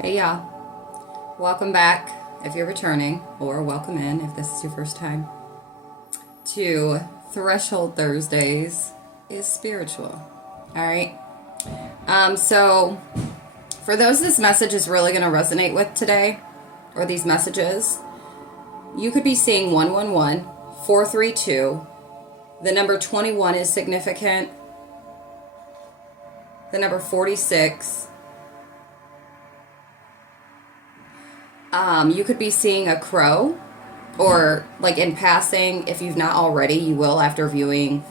Hey y'all, welcome back if you're returning, or welcome in if this is your first time, to Threshold Thursdays is Spiritual. Alright, so for those this message is really going to resonate with today, or these messages, you could be seeing 111, 432, the number 21 is significant, the number 46. You could be seeing a crow, or like in passing, if you've not already, you will after viewing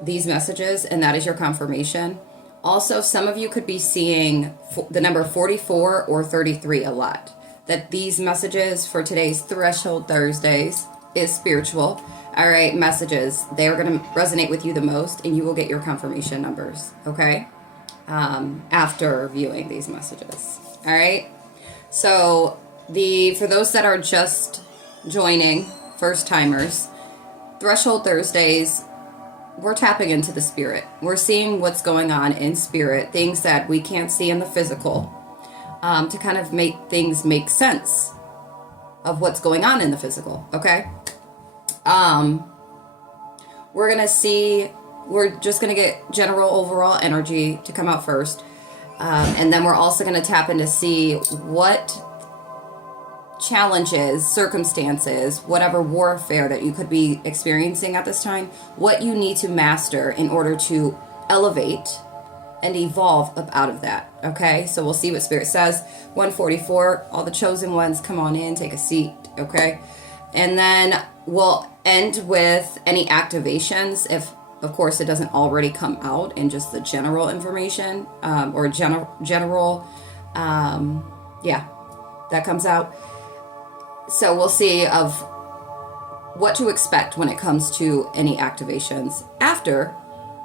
these messages, and that is your confirmation. Also, some of you could be seeing the number 44 or 33 a lot. That these messages for today's Threshold Thursdays is spiritual. All right, messages, they are going to resonate with you the most, and you will get your confirmation numbers, okay? After viewing these messages. All right? So for those that are just joining, first timers, Threshold Thursdays, we're tapping into the spirit. We're seeing what's going on in spirit, things that we can't see in the physical, to kind of make things make sense of what's going on in the physical, okay? We're just going to get general overall energy to come out first. And then we're also going to tap in to see what challenges, circumstances, whatever warfare that you could be experiencing at this time, what you need to master in order to elevate and evolve up out of that. Okay, so we'll see what Spirit says. 144, all the chosen ones, come on in, take a seat. Okay, and then we'll end with any activations if, of course, it doesn't already come out in just the general information, or general, that comes out. So we'll see of what to expect when it comes to any activations after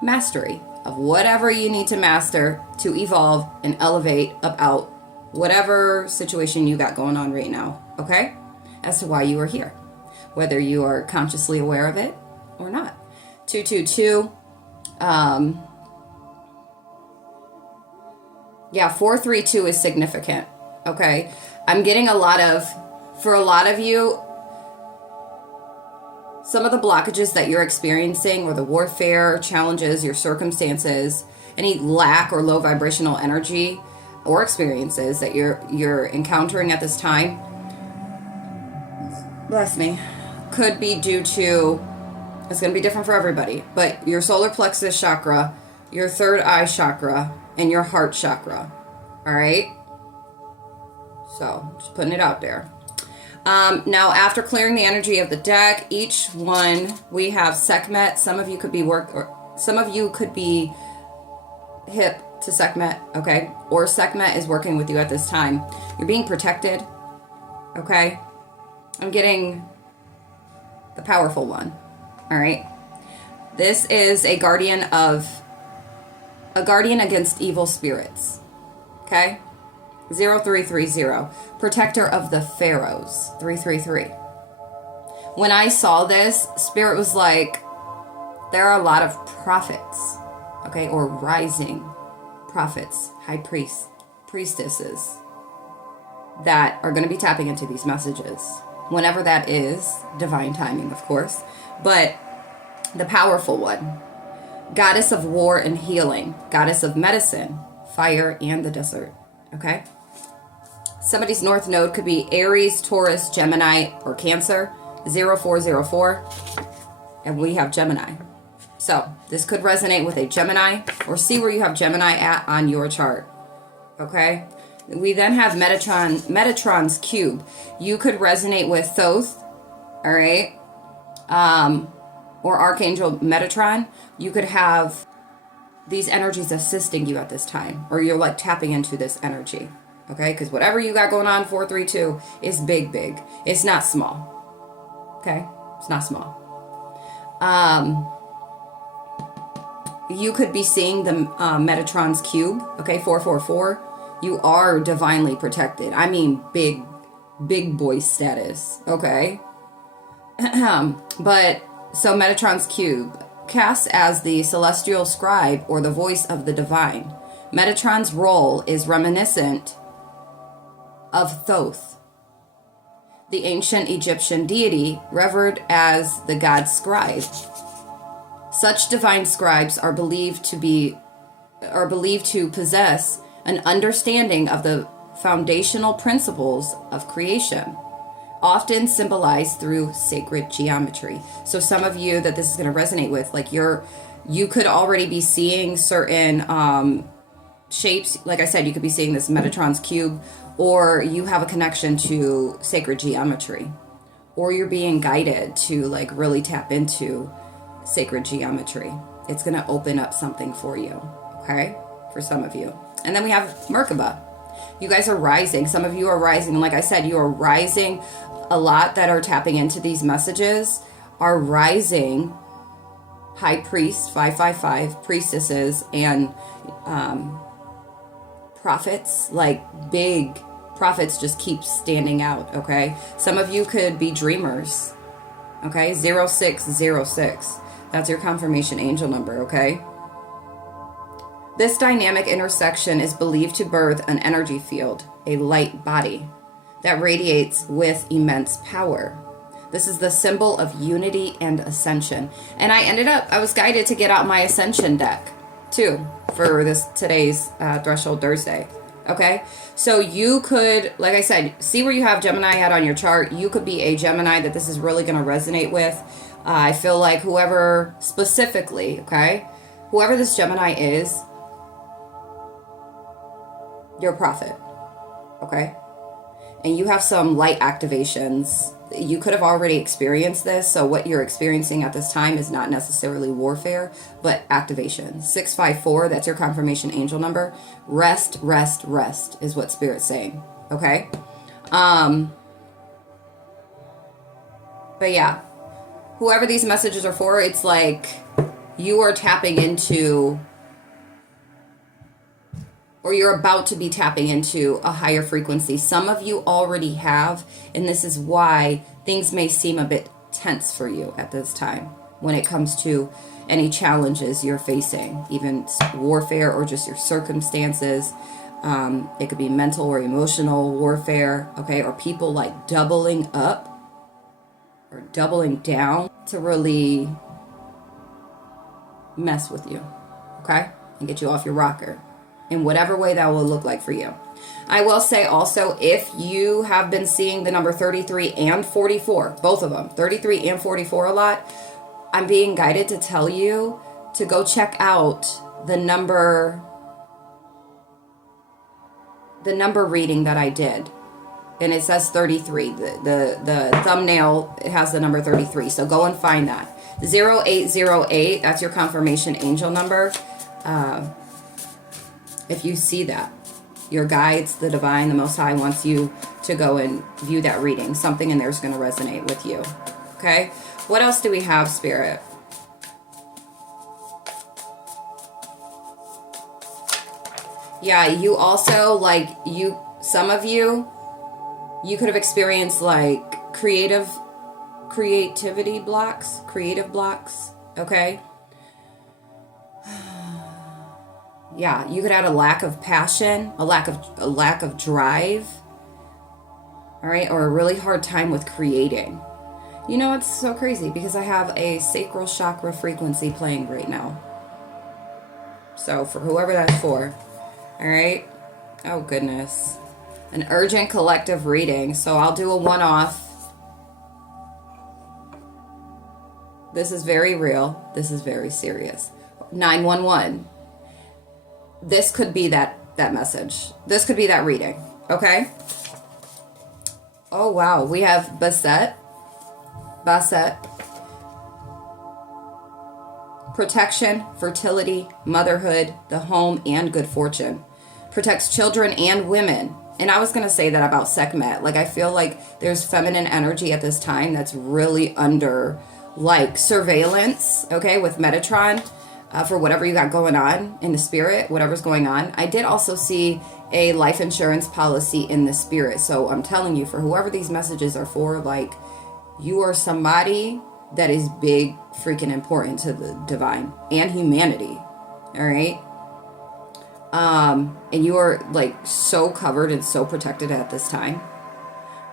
mastery of whatever you need to master to evolve and elevate up out whatever situation you got going on right now, okay? As to why you are here, whether you are consciously aware of it or not. 222, 432 is significant, okay? I'm getting for a lot of you, some of the blockages that you're experiencing, or the warfare, challenges, your circumstances, any lack or low vibrational energy or experiences that you're encountering at this time, bless me, could be due to, it's going to be different for everybody, but your solar plexus chakra, your third eye chakra, and your heart chakra. All right? So, just putting it out there. Now, after clearing the energy of the deck, each one, we have Sekhmet. Some of you could be hip to Sekhmet, okay? Or Sekhmet is working with you at this time. You're being protected, okay? I'm getting the powerful one. All right. This is a guardian against evil spirits. Okay. 0330. Protector of the pharaohs. 333. When I saw this, Spirit was like, there are a lot of prophets, okay, or rising prophets, high priests, priestesses that are going to be tapping into these messages. Whenever that is, divine timing, of course. But the powerful one, goddess of war and healing, goddess of medicine, fire, and the desert. Okay? Somebody's north node could be Aries, Taurus, Gemini, or Cancer. 0404. And we have Gemini. So this could resonate with a Gemini, or see where you have Gemini at on your chart. Okay? We then have Metatron's cube. You could resonate with Thoth. All right? Or Archangel Metatron. You could have these energies assisting you at this time, or you're like tapping into this energy, okay? Because whatever you got going on, 432 is big. It's not small, okay? It's not small. You could be seeing the Metatron's cube, okay? 444. You are divinely protected. I mean, big boy status, okay? But so Metatron's cube, cast as the celestial scribe or the voice of the divine. Metatron's role is reminiscent of Thoth, the ancient Egyptian deity revered as the god scribe. Such divine scribes are believed to possess an understanding of the foundational principles of creation, often symbolized through sacred geometry. So some of you that this is going to resonate with, like you could already be seeing certain shapes. Like I said, you could be seeing this Metatron's cube, or you have a connection to sacred geometry, or you're being guided to like really tap into sacred geometry. It's going to open up something for you, okay? For some of you. And then we have Merkaba. You guys are rising. Some of you are rising. And like I said, you are rising. A lot that are tapping into these messages are rising. High priest, 555, priestesses, and prophets, like big prophets just keep standing out, okay? Some of you could be dreamers, okay? 0606. That's your confirmation angel number, okay? This dynamic intersection is believed to birth an energy field, a light body, that radiates with immense power. This is the symbol of unity and ascension. And I was guided to get out my ascension deck, too, for today's Threshold Thursday. Okay, so you could, like I said, see where you have Gemini at on your chart. You could be a Gemini that this is really going to resonate with. I feel like whoever specifically, okay, whoever this Gemini is, you're a prophet, okay? And you have some light activations. You could have already experienced this. So what you're experiencing at this time is not necessarily warfare, but activation. 654, that's your confirmation angel number. Rest, rest, rest is what Spirit's saying. Okay? But yeah, whoever these messages are for, it's like you are tapping into, or you're about to be tapping into a higher frequency. Some of you already have, and this is why things may seem a bit tense for you at this time when it comes to any challenges you're facing, even warfare or just your circumstances. It could be mental or emotional warfare, okay, or people like doubling up or doubling down to really mess with you, okay, and get you off your rocker in whatever way that will look like for you. I will say also, if you have been seeing the number 33 and 44, both of them, 33 and 44 a lot, I'm being guided to tell you to go check out the number reading that I did. And it says 33. The thumbnail, it has the number 33. So go and find that. 0808, that's your confirmation angel number. If you see that, your guides, the divine, the Most High wants you to go and view that reading. Something in there is going to resonate with you. Okay? What else do we have, Spirit? Yeah, you also, like, some of you could have experienced, like, creative blocks, okay? Yeah, you could have a lack of passion, a lack of drive, all right, or a really hard time with creating. You know, it's so crazy because I have a sacral chakra frequency playing right now. So for whoever that's for, all right? Oh, goodness. An urgent collective reading. So I'll do a one-off. This is very real. This is very serious. 911. This could be that message. This could be that reading. Okay? Oh, wow. We have Basset. Protection, fertility, motherhood, the home, and good fortune. Protects children and women. And I was going to say that about Sekhmet. Like, I feel like there's feminine energy at this time that's really under, like, surveillance, okay, with Metatron. For whatever you got going on in the spirit, whatever's going on. I did also see a life insurance policy in the spirit. So I'm telling you, for whoever these messages are for, like, you are somebody that is big freaking important to the divine and humanity. All right. And you are like so covered and so protected at this time.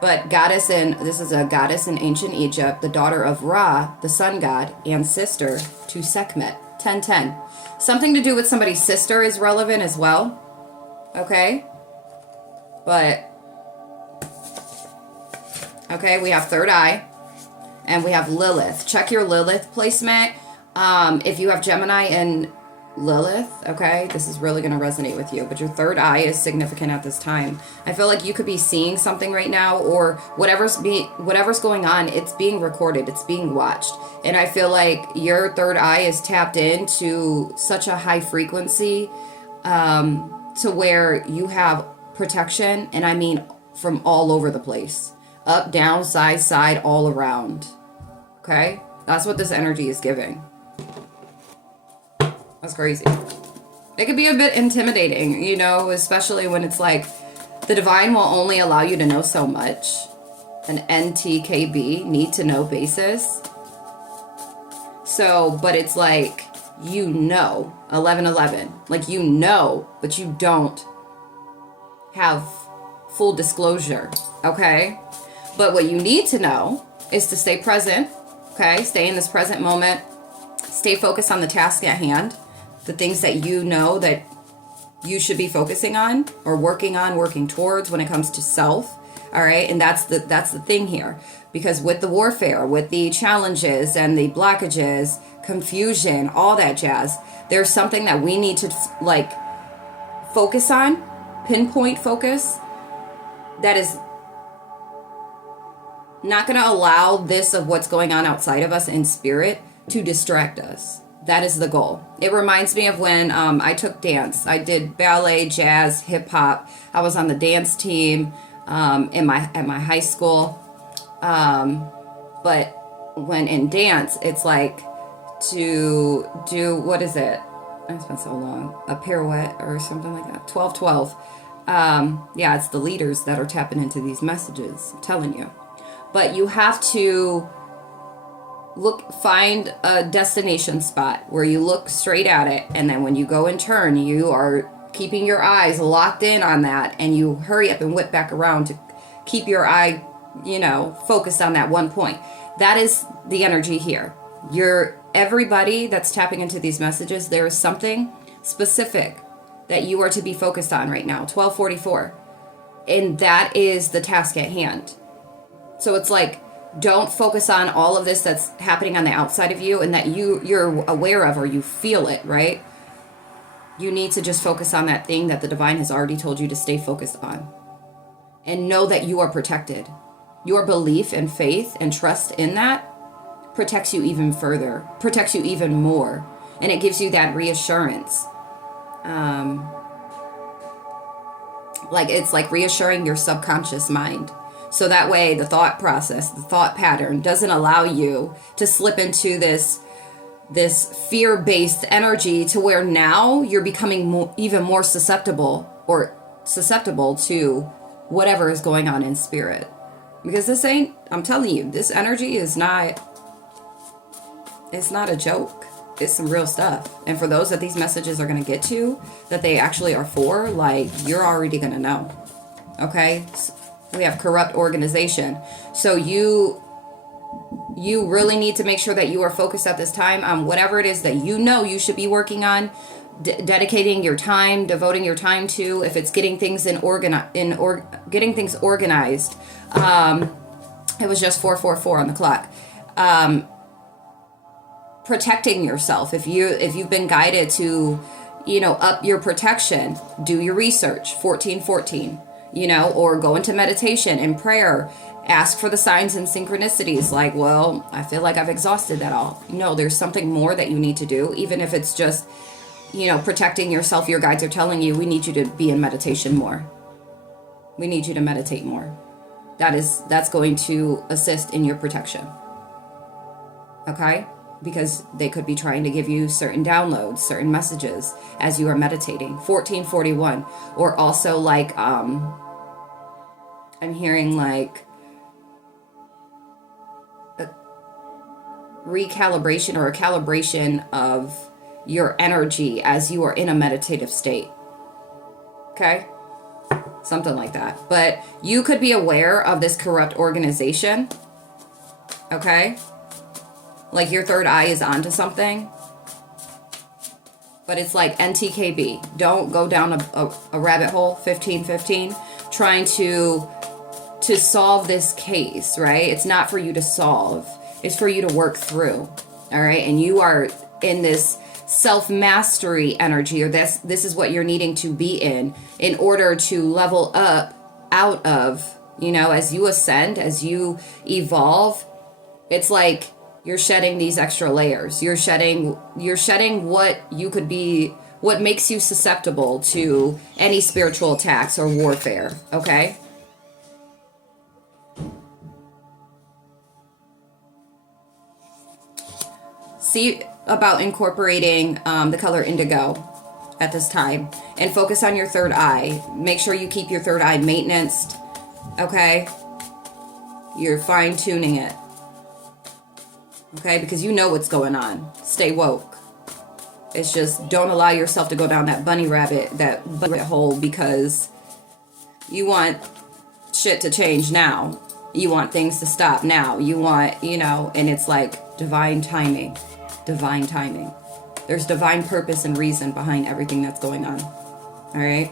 But this is a goddess in ancient Egypt, the daughter of Ra, the sun god, and sister to Sekhmet. 1010. Something to do with somebody's sister is relevant as well. Okay? But, okay, we have third eye. And we have Lilith. Check your Lilith placement. If you have Gemini and Lilith, okay, this is really going to resonate with you. But your third eye is significant at this time. I feel like you could be seeing something right now, or whatever's going on, it's being recorded, it's being watched. And I feel like your third eye is tapped into such a high frequency to where you have protection, and I mean from all over the place. Up, down, side, all around. Okay? That's what this energy is giving. That's crazy. It could be a bit intimidating, you know, especially when it's like the divine will only allow you to know so much. An NTKB, need to know basis. So, but it's like, you know, 1111. Like, you know, but you don't have full disclosure, okay? But what you need to know is to stay present, okay? Stay in this present moment. Stay focused on the task at hand. The things that you know that you should be focusing on or working towards when it comes to self. All right. And that's the thing here, because with the warfare, with the challenges and the blockages, confusion, all that jazz, there's something that we need to like focus on, pinpoint focus, that is not going to allow this of what's going on outside of us in spirit to distract us. That is the goal. It reminds me of when I took dance. I did ballet, jazz, hip hop. I was on the dance team at my high school. But when in dance, it's like to do, what is it? It's been so long. A pirouette or something like that. 12-12. Yeah, it's the leaders that are tapping into these messages. I'm telling you. But you have to find a destination spot where you look straight at it, and then when you go and turn, you are keeping your eyes locked in on that, and you hurry up and whip back around to keep your eye, you know, focused on that one point. That is the energy here. Everybody that's tapping into these messages, there is something specific that you are to be focused on right now. 1244. And that is the task at hand. So it's like, don't focus on all of this that's happening on the outside of you and that you're aware of or you feel it, right? You need to just focus on that thing that the divine has already told you to stay focused on. And know that you are protected. Your belief and faith and trust in that protects you even further, protects you even more. And it gives you that reassurance. Like it's like reassuring your subconscious mind. So that way the thought process, the thought pattern doesn't allow you to slip into this fear-based energy to where now you're becoming even more susceptible to whatever is going on in spirit. Because I'm telling you, this energy is not a joke. It's some real stuff. And for those that these messages are going to get to, that they actually are for, like, you're already going to know. Okay? We have corrupt organization. So you really need to make sure that you are focused at this time on whatever it is that you know you should be working on, dedicating your time, devoting your time to. If it's getting things getting things organized. It was just 4:44 on the clock. Protecting yourself. If you've been guided to, up your protection, do your research. 14:14. Or go into meditation and prayer, ask for the signs and synchronicities. Like, well, I feel like I've exhausted that all. No, there's something more that you need to do, even if it's just, protecting yourself. Your guides are telling you, we need you to be in meditation more. We need you to meditate more. That's going to assist in your protection. Okay? Because they could be trying to give you certain downloads, certain messages as you are meditating. 1441. Or also like, I'm hearing like a recalibration or a calibration of your energy as you are in a meditative state. Okay? Something like that. But you could be aware of this corrupt organization. Okay? Like your third eye is onto something. But it's like NTKB. Don't go down a rabbit hole, 1515, trying to solve this case, right? It's not for you to solve. It's for you to work through. All right? And you are in this self-mastery energy, or this is what you're needing to be in order to level up out of, as you ascend, as you evolve. It's like you're shedding these extra layers. You're shedding what you could be, what makes you susceptible to any spiritual attacks or warfare, okay? See about incorporating the color indigo at this time, and focus on your third eye. Make sure you keep your third eye maintained, okay? You're fine-tuning it, okay? Because you know what's going on. Stay woke. It's just don't allow yourself to go down that bunny rabbit hole because you want shit to change now. You want things to stop now. You want, and it's like divine timing. Divine timing. There's divine purpose and reason behind everything that's going on. All right?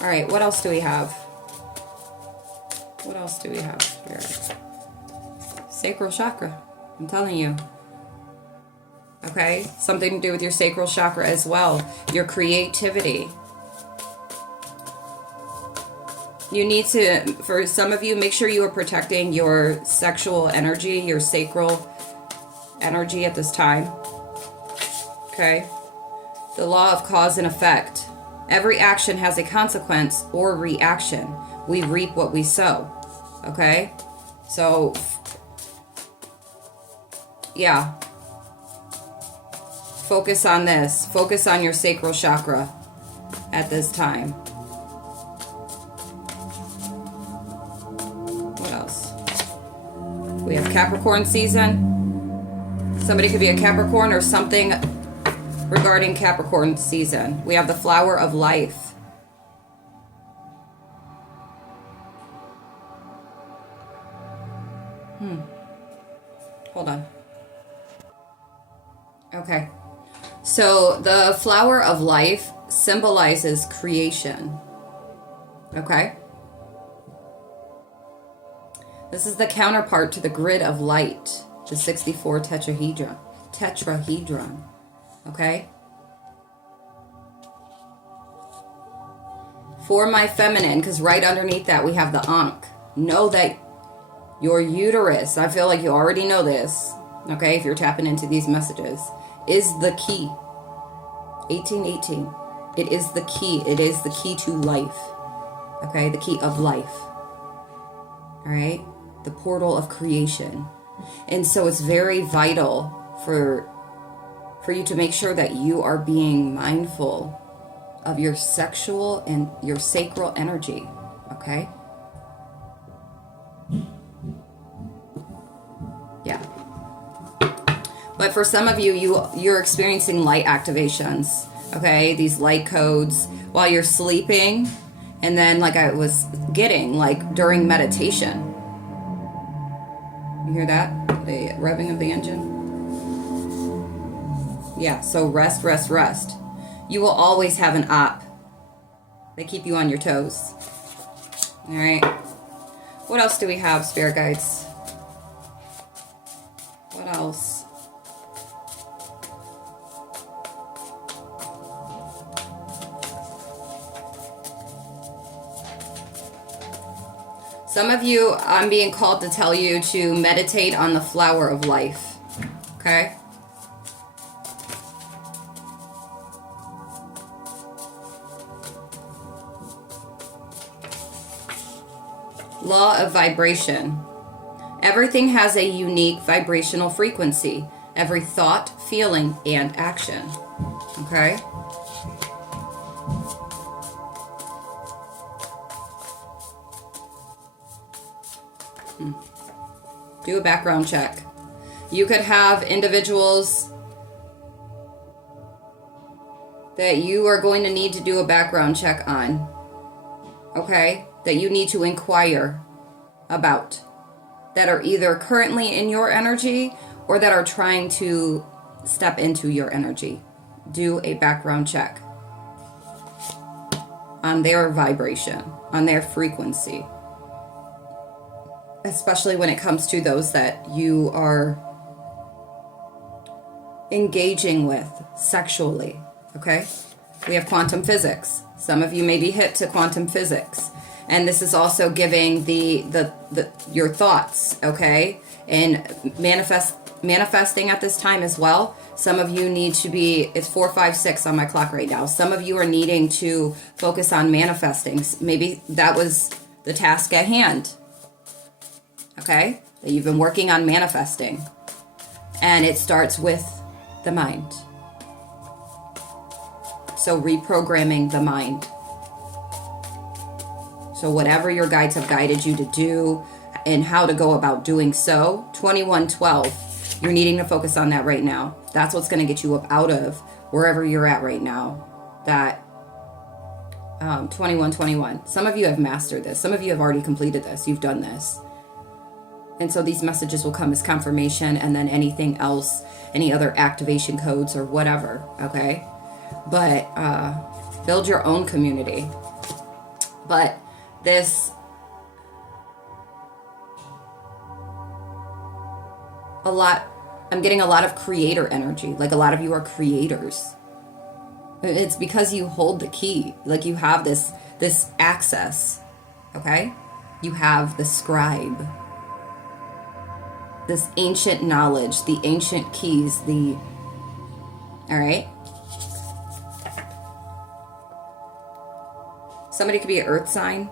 All right, what else do we have? What else do we have here? Sacral chakra. I'm telling you. Okay? Something to do with your sacral chakra as well. Your creativity. You need to, for some of you, make sure you are protecting your sexual energy, your sacral energy at this time. Okay? The law of cause and effect. Every action has a consequence or reaction. We reap what we sow. Okay? So, yeah. Focus on this. Focus on your sacral chakra at this time. What else? We have Capricorn season. Somebody could be a Capricorn or something regarding Capricorn season. We have the flower of life. Hold on. Okay. So the flower of life symbolizes creation. Okay? This is the counterpart to the grid of light, the 64 tetrahedron. Okay? For my feminine, because right underneath that we have the Ankh. Know that your uterus, I feel like you already know this, okay, if you're tapping into these messages, is the key. 1818. It is the key. It is the key to life. Okay, the key of life. All right? The portal of creation. And so it's very vital for you to make sure that you are being mindful of your sexual and your sacral energy. Okay? Yeah. But for some of you, you're experiencing light activations, okay? These light codes while you're sleeping, and then like I was getting, like during meditation. You hear that? The revving of the engine? Yeah, so rest, rest, rest. You will always have an op. They keep you on your toes. All right. What else do we have, spirit guides? What else? Some of you, I'm being called to tell you to meditate on the flower of life. Okay? Law of vibration. Everything has a unique vibrational frequency. Every thought, feeling, and action. Okay? Do a background check. You could have individuals that you are going to need to do a background check on, okay? That you need to inquire about, that are either currently in your energy or that are trying to step into your energy. Do a background check on their vibration, on their frequency, especially when it comes to those that you are engaging with sexually, okay? We have quantum physics. Some of you may be hit to quantum physics. And this is also giving your thoughts, okay? And manifesting at this time as well. Some of you need to be, it's 4:56 on my clock right now. Some of you are needing to focus on manifesting. Maybe that was the task at hand, okay? That you've been working on manifesting. And it starts with the mind. So reprogramming the mind. So whatever your guides have guided you to do and how to go about doing so, 2112, you're needing to focus on that right now. That's what's going to get you up out of wherever you're at right now. That 2121. Some of you have mastered this. Some of you have already completed this. You've done this. And so these messages will come as confirmation, and then anything else, any other activation codes or whatever, okay? But build your own community. But this, I'm getting a lot of creator energy. Like a lot of you are creators. It's because you hold the key. Like you have this access, okay? You have the scribe. This ancient knowledge, the ancient keys, all right? Somebody could be an earth sign,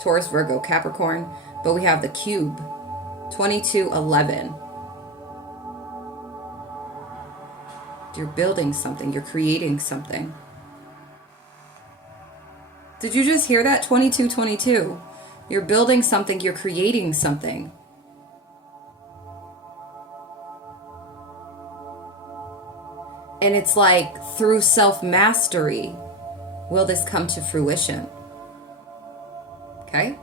Taurus, Virgo, Capricorn, but we have the cube, 2211. You're building something, you're creating something. Did you just hear that? 2222. You're building something, you're creating something. And it's like through self-mastery will this come to fruition. Okay?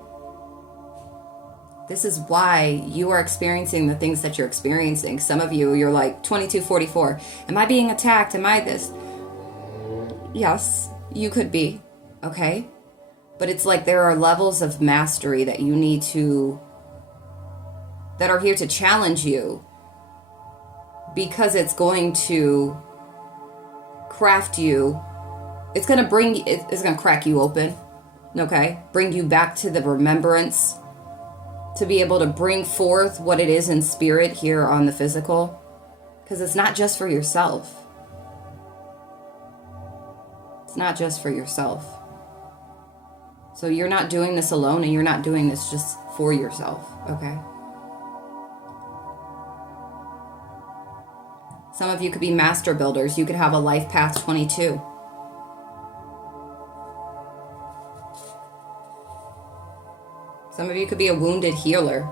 This is why you are experiencing the things that you're experiencing. Some of you, you're like 2244. Am I being attacked? Am I this? Yes, you could be. Okay? But it's like there are levels of mastery that you need to, that are here to challenge you, because it's going to craft you. It's going to crack you open, okay? Bring you back to the remembrance, to be able to bring forth what it is in spirit here on the physical, because it's not just for yourself. It's not just for yourself. So you're not doing this alone, and you're not doing this just for yourself, okay? Some of you could be master builders. You could have a life path 22. Some of you could be a wounded healer.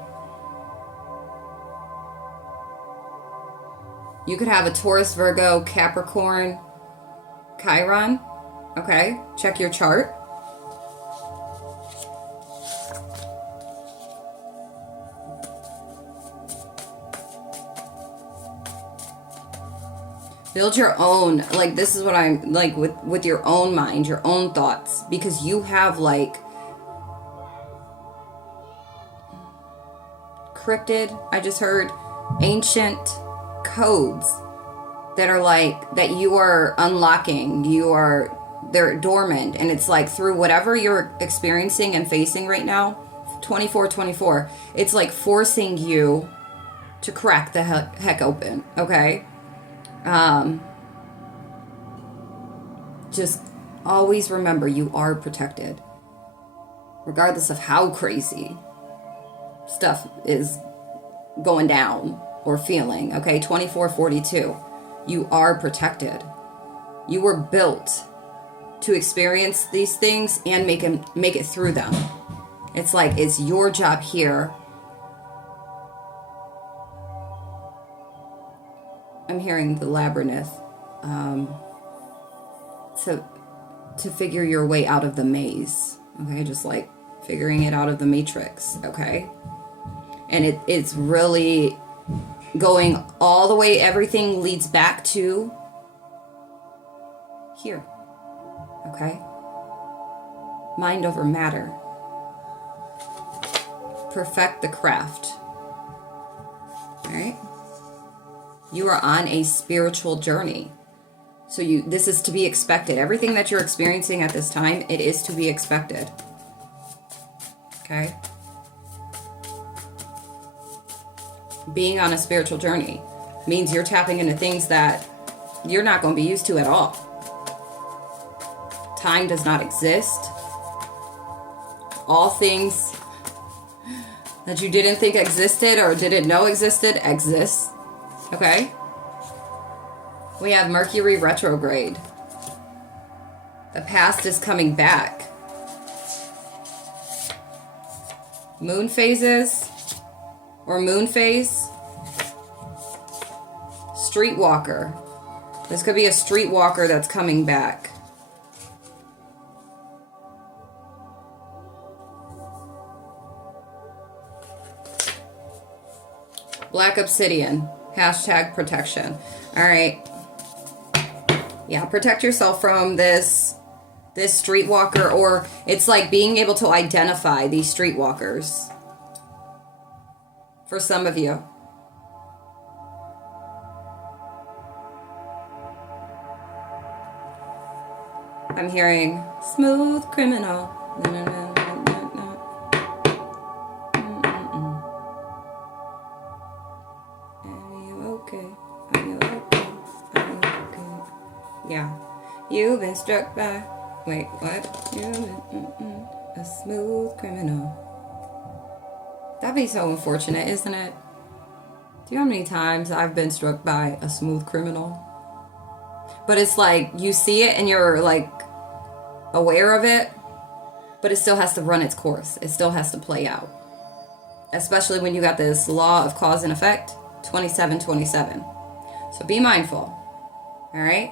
You could have a Taurus, Virgo, Capricorn, Chiron. Okay, check your chart. Build your own, like this is what I'm like with your own mind, your own thoughts, because you have like cryptid, I just heard, ancient codes that are like, that you are unlocking, they're dormant, and it's like through whatever you're experiencing and facing right now, 2424, it's like forcing you to crack the heck open, okay? Just always remember you are protected, regardless of how crazy stuff is going down or feeling, okay? 2442, you are protected. You were built to experience these things and make it through them. It's like, it's your job here hearing the labyrinth. To figure your way out of the maze. Okay, just like figuring it out of the matrix. Okay, and it's really going all the way. Everything leads back to here. Okay, mind over matter. Perfect the craft. All right, you are on a spiritual journey. So this is to be expected. Everything that you're experiencing at this time, it is to be expected. Okay? Being on a spiritual journey means you're tapping into things that you're not going to be used to at all. Time does not exist. All things that you didn't think existed or didn't know existed exist. Okay? We have Mercury retrograde. The past is coming back. Moon phases or moon phase. Streetwalker. This could be a streetwalker that's coming back. Black obsidian. Hashtag protection. All right. Yeah, protect yourself from this streetwalker, or it's like being able to identify these streetwalkers. For some of you. I'm hearing smooth criminal. Yeah. You've been struck by... Wait, what? You've been a smooth criminal. That'd be so unfortunate, isn't it? Do you know how many times I've been struck by a smooth criminal? But it's like, you see it and you're like aware of it, but it still has to run its course. It still has to play out. Especially when you got this law of cause and effect, 2727. So be mindful. All right?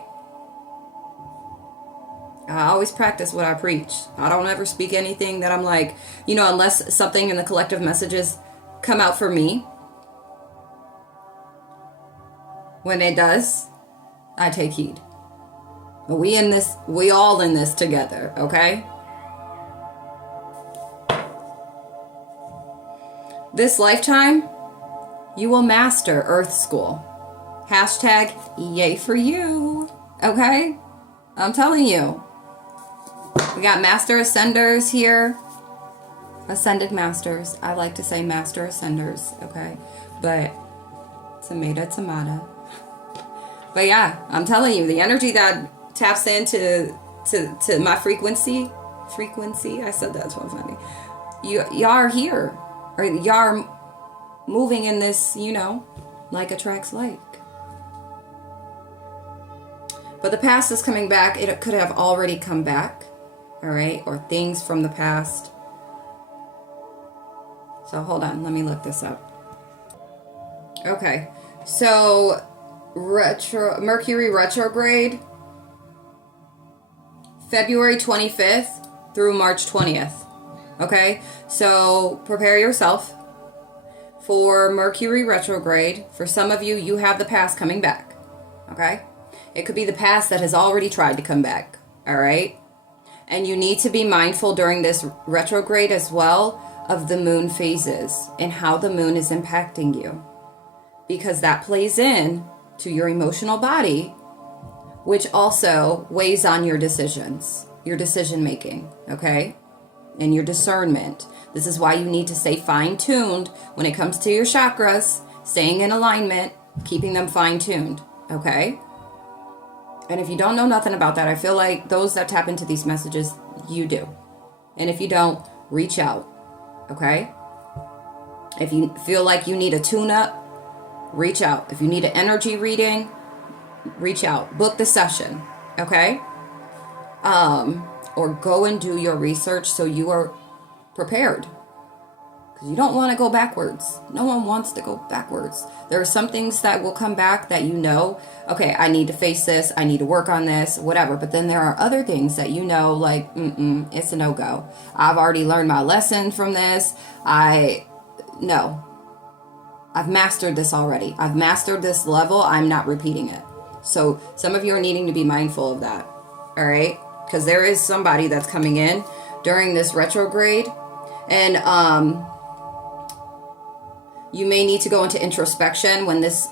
I always practice what I preach. I don't ever speak anything that I'm like, unless something in the collective messages come out for me. When it does, I take heed. We all in this together, okay? This lifetime, you will master Earth School. Hashtag yay for you, okay? I'm telling you. We got Master Ascenders here. Ascended Masters. I like to say Master Ascenders, okay? But tomato. But yeah, I'm telling you, the energy that taps into to my frequency, I said that's so funny. Y'all are here. Or y'all are moving in this, like attracts like. But the past is coming back. It could have already come back. All right, or things from the past. So hold on, let me look this up. Okay, so Mercury retrograde, February 25th through March 20th. Okay, so prepare yourself for Mercury retrograde. For some of you, you have the past coming back. Okay, it could be the past that has already tried to come back. All right. And you need to be mindful during this retrograde as well of the moon phases and how the moon is impacting you. Because that plays in to your emotional body, which also weighs on your decisions, your decision making, okay? And your discernment. This is why you need to stay fine-tuned when it comes to your chakras, staying in alignment, keeping them fine-tuned, okay? And if you don't know nothing about that, I feel like those that tap into these messages, you do. And if you don't, reach out, okay? If you feel like you need a tune-up, reach out. If you need an energy reading, reach out. Book the session, okay? Or go and do your research so you are prepared. You don't want to go backwards. No one wants to go backwards. There are some things that will come back that you know, okay, I need to face this, I need to work on this, whatever. But then there are other things that you know, like, it's a no-go. I've already learned my lesson from this. I've mastered this already. I've mastered this level. I'm not repeating it. So some of you are needing to be mindful of that. All right? Because there is somebody that's coming in during this retrograde. And, you may need to go into introspection when this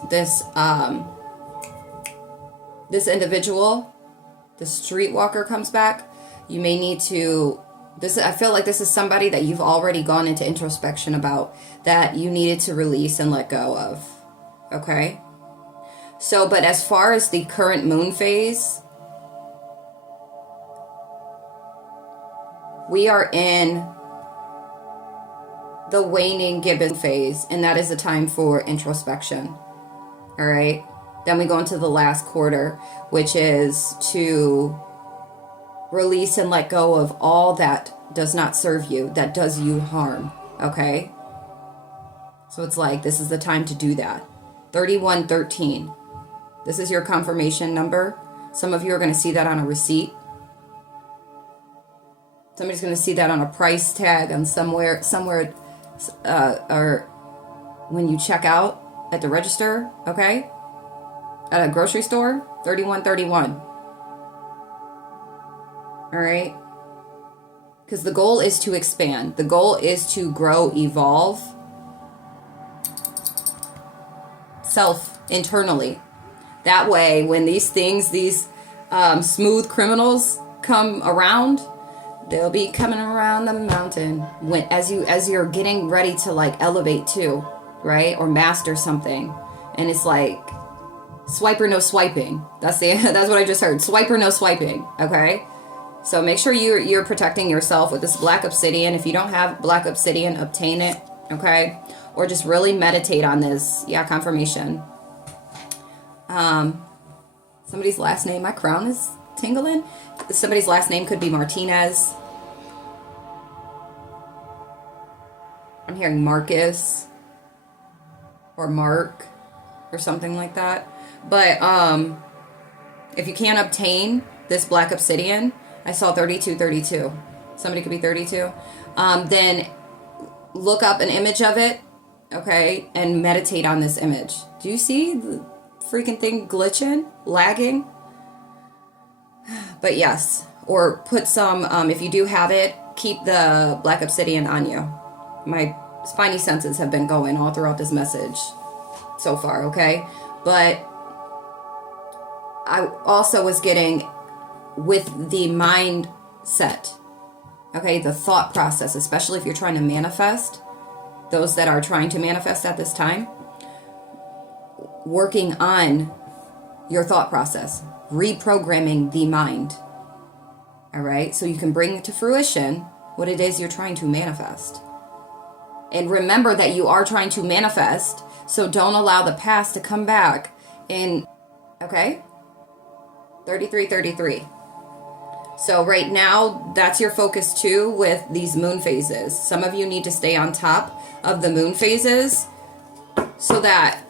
individual, the streetwalker, comes back. You may need to. I feel like this is somebody that you've already gone into introspection about, that you needed to release and let go of. Okay. So, but as far as the current moon phase, we are in the waning gibbon phase, and that is a time for introspection. All right. Then we go into the last quarter, which is to release and let go of all that does not serve you, that does you harm. Okay. So it's like, this is the time to do that. 3113. This is your confirmation number. Some of you are going to see that on a receipt. Somebody's going to see that on a price tag on somewhere, or when you check out at the register, okay? At a grocery store, 3131. All right? Because the goal is to expand. The goal is to grow, evolve self internally. That way, when these smooth criminals come around, they'll be coming around the mountain as you're getting ready to like elevate too, right? Or master something. And it's like swipe or no swiping. That's what I just heard. Swipe or no swiping. Okay. So make sure you're protecting yourself with this black obsidian. If you don't have black obsidian, obtain it. Okay. Or just really meditate on this. Yeah. Confirmation. Somebody's last name. My crown is tingling. Somebody's last name could be Martinez. I'm hearing Marcus or Mark or something like that. But if you can't obtain this black obsidian, I saw 3232. Somebody could be 32. Then look up an image of it, okay, and meditate on this image. Do you see the freaking thing glitching, lagging? But yes, or put some, if you do have it, keep the black obsidian on you. My spidey senses have been going all throughout this message so far, okay? But I also was getting with the mindset, okay, the thought process, especially if you're trying to manifest, those that are trying to manifest at this time, working on your thought process, reprogramming the mind, all right? So you can bring to fruition what it is you're trying to manifest. And remember that you are trying to manifest, so don't allow the past to come back in, okay? 3333. So right now, that's your focus too with these moon phases. Some of you need to stay on top of the moon phases so that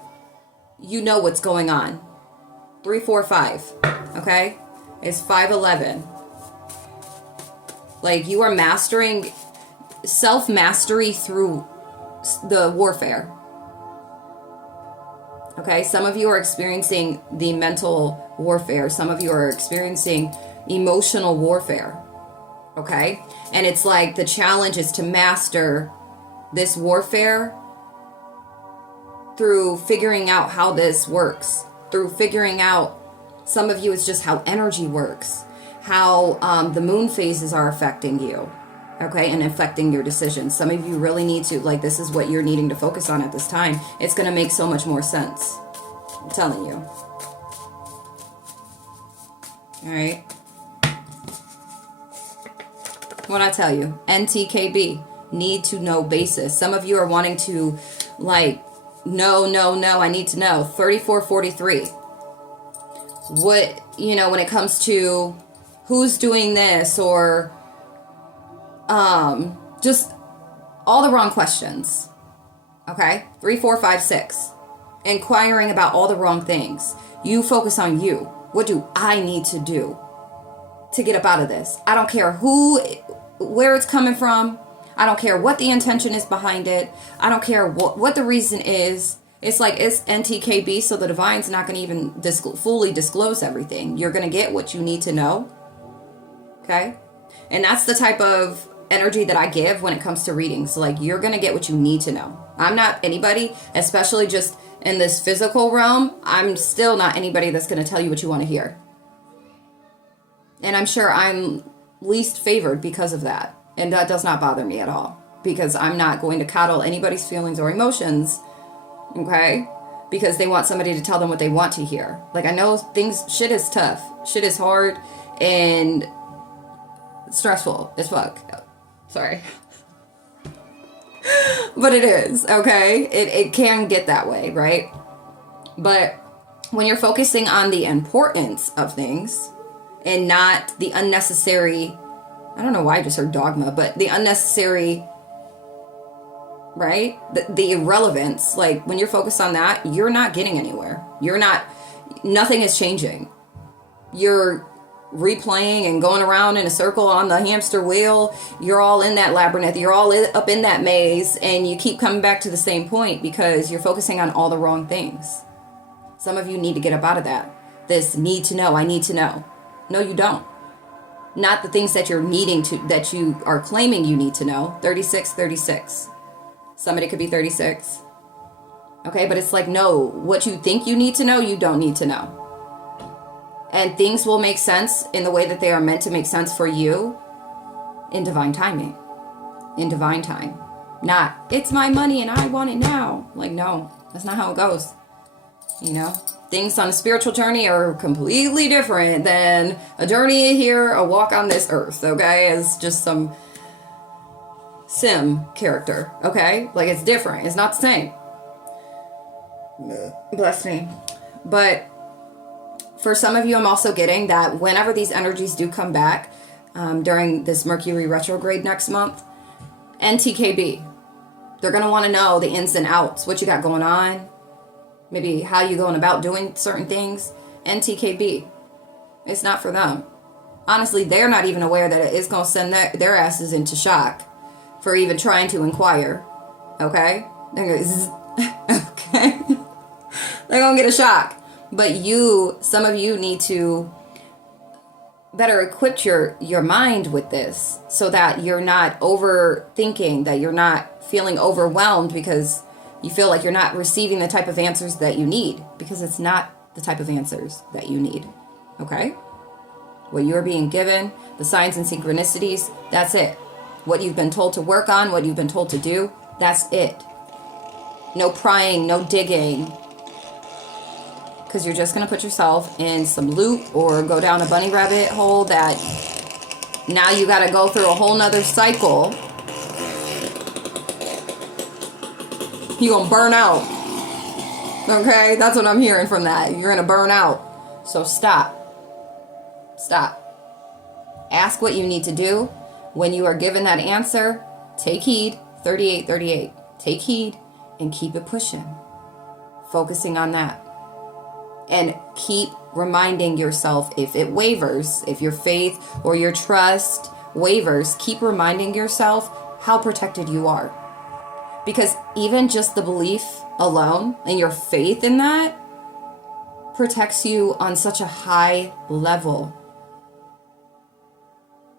you know what's going on. 345, okay? It's 511. Like, you are mastering self-mastery through the warfare. Okay, some of you are experiencing the mental warfare. Some of you are experiencing emotional warfare. Okay, and it's like the challenge is to master this warfare through figuring out how this works, through figuring out, some of you it's just how energy works, how the moon phases are affecting you. Okay, and affecting your decisions. Some of you really need to, like, this is what you're needing to focus on at this time. It's going to make so much more sense. I'm telling you. All right. What I tell you, NTKB, need to know basis. Some of you are wanting to, like, no, I need to know. 3443. What, when it comes to who's doing this, or just All the wrong questions. Okay? 3, 4, 5, 6. Inquiring about all the wrong things. You focus on you. What do I need to do to get up out of this? I don't care where it's coming from. I don't care what the intention is behind it. I don't care what the reason is. It's like, it's NTKB, so the divine's not going to even fully disclose everything. You're going to get what you need to know. Okay? And that's the type of energy that I give when it comes to readings. Like, you're going to get what you need to know. I'm not anybody, especially just in this physical realm. I'm still not anybody that's going to tell you what you want to hear. And I'm sure I'm least favored because of that. And that does not bother me at all. Because I'm not going to coddle anybody's feelings or emotions. Okay? Because they want somebody to tell them what they want to hear. Like, I know shit is tough. Shit is hard and stressful as fuck. Sorry. But it is, okay? It can get that way, right? But when you're focusing on the importance of things and not the unnecessary, I don't know why I just heard dogma, but the unnecessary, right? The irrelevance, like when you're focused on that, you're not getting anywhere. Nothing is changing. You're replaying and going around in a circle on the hamster wheel. You're all in that labyrinth. You're all up in that maze, and you keep coming back to the same point because you're focusing on all the wrong things. Some of you need to get up out of that. This need to know, I need to know. No, you don't. Not the things that that you are claiming you need to know. 36. Somebody could be 36. Okay, but it's like, no, what you think you need to know, you don't need to know. And things will make sense in the way that they are meant to make sense for you in divine timing. In divine time. Not, it's my money and I want it now. Like, no, that's not how it goes. You know? Things on a spiritual journey are completely different than a journey here, a walk on this earth, okay? As just some sim character, okay? Like, it's different. It's not the same. Bless me. But for some of you, I'm also getting that whenever these energies do come back during this Mercury retrograde next month, NTKB, they're going to want to know the ins and outs, what you got going on, maybe how you going about doing certain things. NTKB, it's not for them. Honestly, they're not even aware that it's going to send their asses into shock for even trying to inquire. Okay? They're going okay? They're going to get a shock. But some of you need to better equip your mind with this so that you're not overthinking, that you're not feeling overwhelmed because you feel like you're not receiving the type of answers that you need, because it's not the type of answers that you need. Okay? What you're being given, the signs and synchronicities, that's it. What you've been told to work on, what you've been told to do, that's it. No prying, no digging. Because you're just going to put yourself in some loop or go down a bunny rabbit hole that now you got to go through a whole nother cycle. You're going to burn out. Okay? That's what I'm hearing from that. You're going to burn out. So stop. Ask what you need to do. When you are given that answer, take heed. 38. Take heed and keep it pushing. Focusing on that. And keep reminding yourself, if it wavers, if your faith or your trust wavers, keep reminding yourself how protected you are. Because even just the belief alone and your faith in that protects you on such a high level.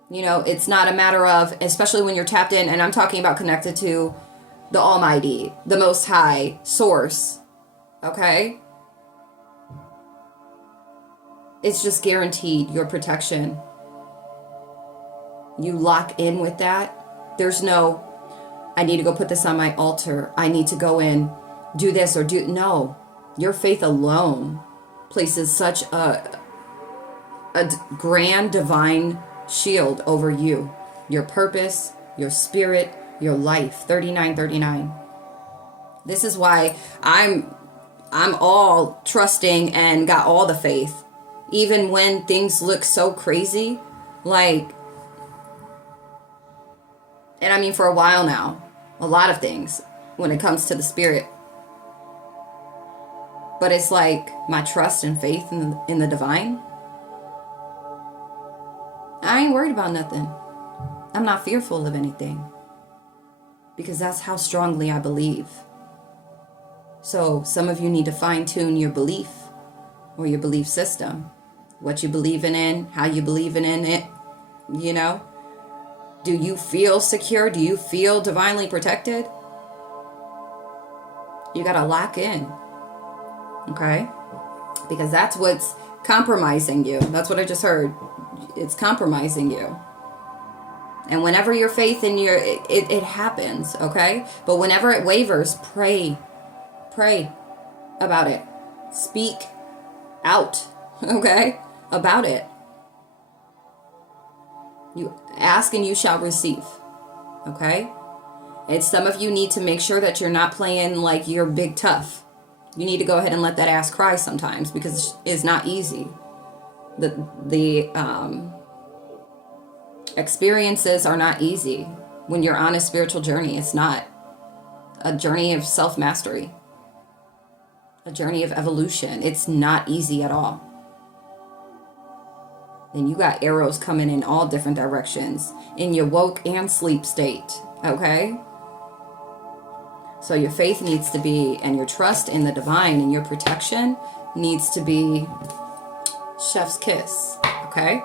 You know, it's not a matter of, especially when you're tapped in, and I'm talking about connected to the Almighty, the Most High Source, okay? It's just guaranteed your protection. You lock in with that. There's no, I need to go put this on my altar. I need to go in, do this or do, no. Your faith alone places such a grand divine shield over you, your purpose, your spirit, your life. 39. This is why I'm all trusting and got all the faith. Even when things look so crazy, like, and I mean for a while now, a lot of things when it comes to the spirit. But it's like my trust and faith in the divine. I ain't worried about nothing. I'm not fearful of anything. Because that's how strongly I believe. So some of you need to fine tune your belief or your belief system. What you believe in, how you believe in it, you know? Do you feel secure? Do you feel divinely protected? You got to lock in. Okay? Because that's what's compromising you. That's what I just heard. It's compromising you. And whenever your faith in it happens, okay? But whenever it wavers, pray about it. Speak out, okay? About it. You ask and you shall receive, okay? And some of you need to make sure that you're not playing like you're big tough. You need to go ahead and let that ass cry sometimes because it's not easy. The experiences are not easy. When you're on a spiritual journey, it's not a journey of self-mastery, a journey of evolution. It's not easy at all. And you got arrows coming in all different directions in your woke and sleep state, okay? So your faith needs to be, and your trust in the divine and your protection needs to be chef's kiss, okay?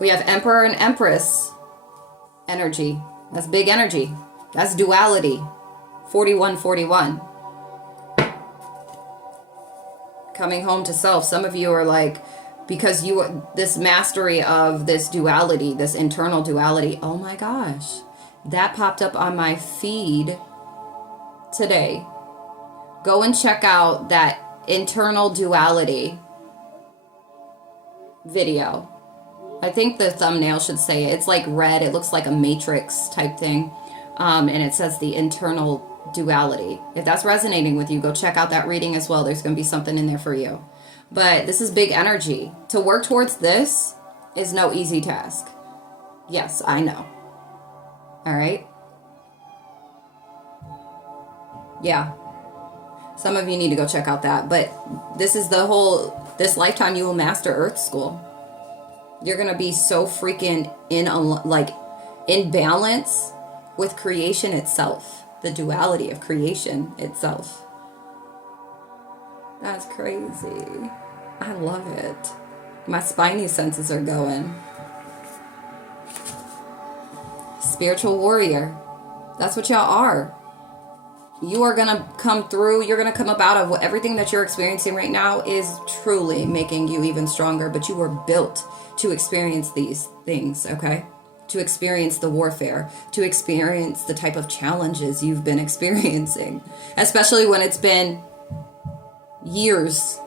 We have Emperor and Empress energy. That's big energy. That's duality. 4141. Coming home to self. Some of you are like, because this mastery of this duality, this internal duality. Oh my gosh. That popped up on my feed today. Go and check out that internal duality video. I think the thumbnail should say it. It's like red. It looks like a matrix type thing. And it says the internal duality. If that's resonating with you, go check out that reading as well. There's going to be something in there for you. But this is big energy. To work towards this is no easy task. Yes, I know. All right? Yeah. Some of you need to go check out that. But this is this lifetime you will master Earth School. You're going to be so freaking in balance with creation itself. The duality of creation itself. That's crazy. I love it. My spidey senses are going. Spiritual warrior. That's what y'all are. You are going to come through. You're going to come up out of everything that you're experiencing right now is truly making you even stronger. But you were built to experience these things, okay? To experience the warfare, to experience the type of challenges you've been experiencing, especially when it's been years,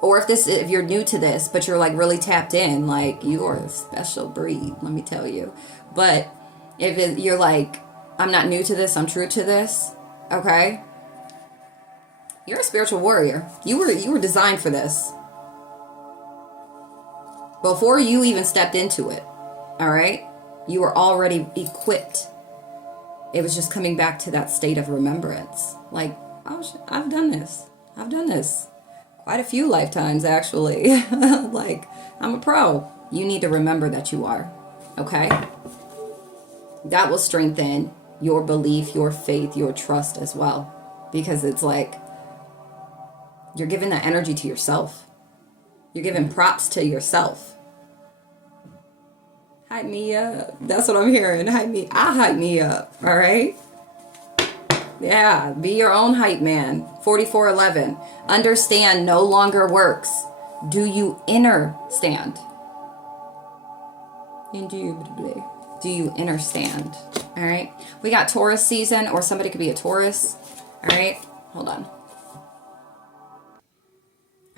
or if you're new to this, but you're like really tapped in, like you are a special breed, let me tell you. But if you're like, I'm not new to this, I'm true to this, okay? You're a spiritual warrior. You were designed for this. Before you even stepped into it, all right? You were already equipped. It was just coming back to that state of remembrance. Like, oh, I've done this. I've done this. Quite a few lifetimes, actually. Like, I'm a pro. You need to remember that you are. Okay? That will strengthen your belief, your faith, your trust as well. Because it's like, you're giving that energy to yourself. You're giving props to yourself. Hype me up. That's what I'm hearing. Hype me up. All right? Yeah. Be your own hype man. 4411. Understand no longer works. Do you understand? Indubitably. Do you understand? All right? We got Taurus season, or somebody could be a Taurus. All right? Hold on.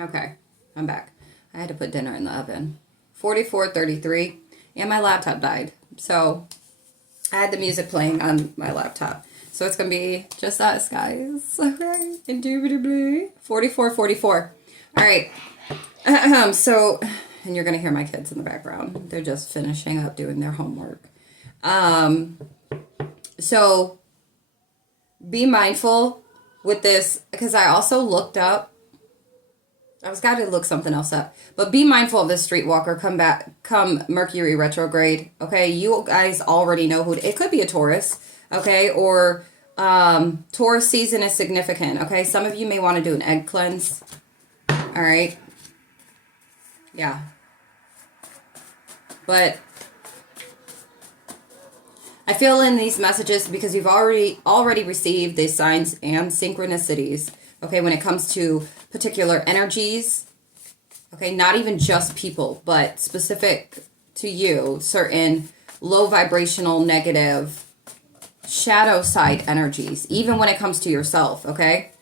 Okay. I'm back. I had to put dinner in the oven. 4433. And my laptop died. So I had the music playing on my laptop. So it's going to be just us, guys. Okay. Indubitably. 4444. All right. So, and you're going to hear my kids in the background. They're just finishing up doing their homework. So be mindful with this, because I also looked up, I was got to look something else up, but be mindful of the streetwalker come Mercury retrograde. Okay, you guys already know who it could be, a Taurus. Okay, or Taurus season is significant. Okay, some of you may want to do an egg cleanse. All right, yeah, but I feel in these messages, because you've already received the signs and synchronicities. Okay, when it comes to particular energies, okay, not even just people, but specific to you, certain low vibrational, negative, shadow side energies, even when it comes to yourself, okay?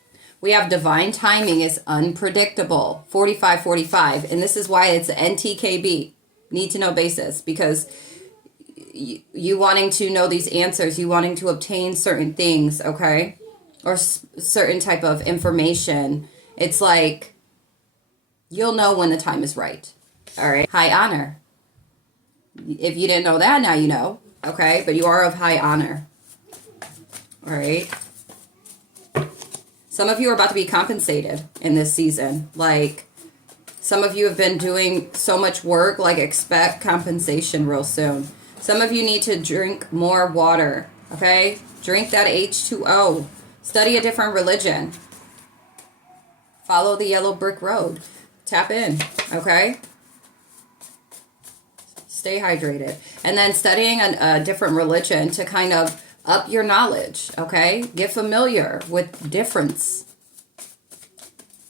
We have divine timing is unpredictable, 4545, and this is why it's NTKB, need to know basis, because you wanting to know these answers, you wanting to obtain certain things, okay? Or certain type of information. It's like, you'll know when the time is right. All right. High honor. If you didn't know that, now you know. Okay. But you are of high honor. All right. Some of you are about to be compensated in this season. Like, some of you have been doing so much work, like, expect compensation real soon. Some of you need to drink more water. Okay. Drink that H2O. Study a different religion. Follow the yellow brick road. Tap in, okay? Stay hydrated. And then studying a different religion to kind of up your knowledge, okay? Get familiar with difference.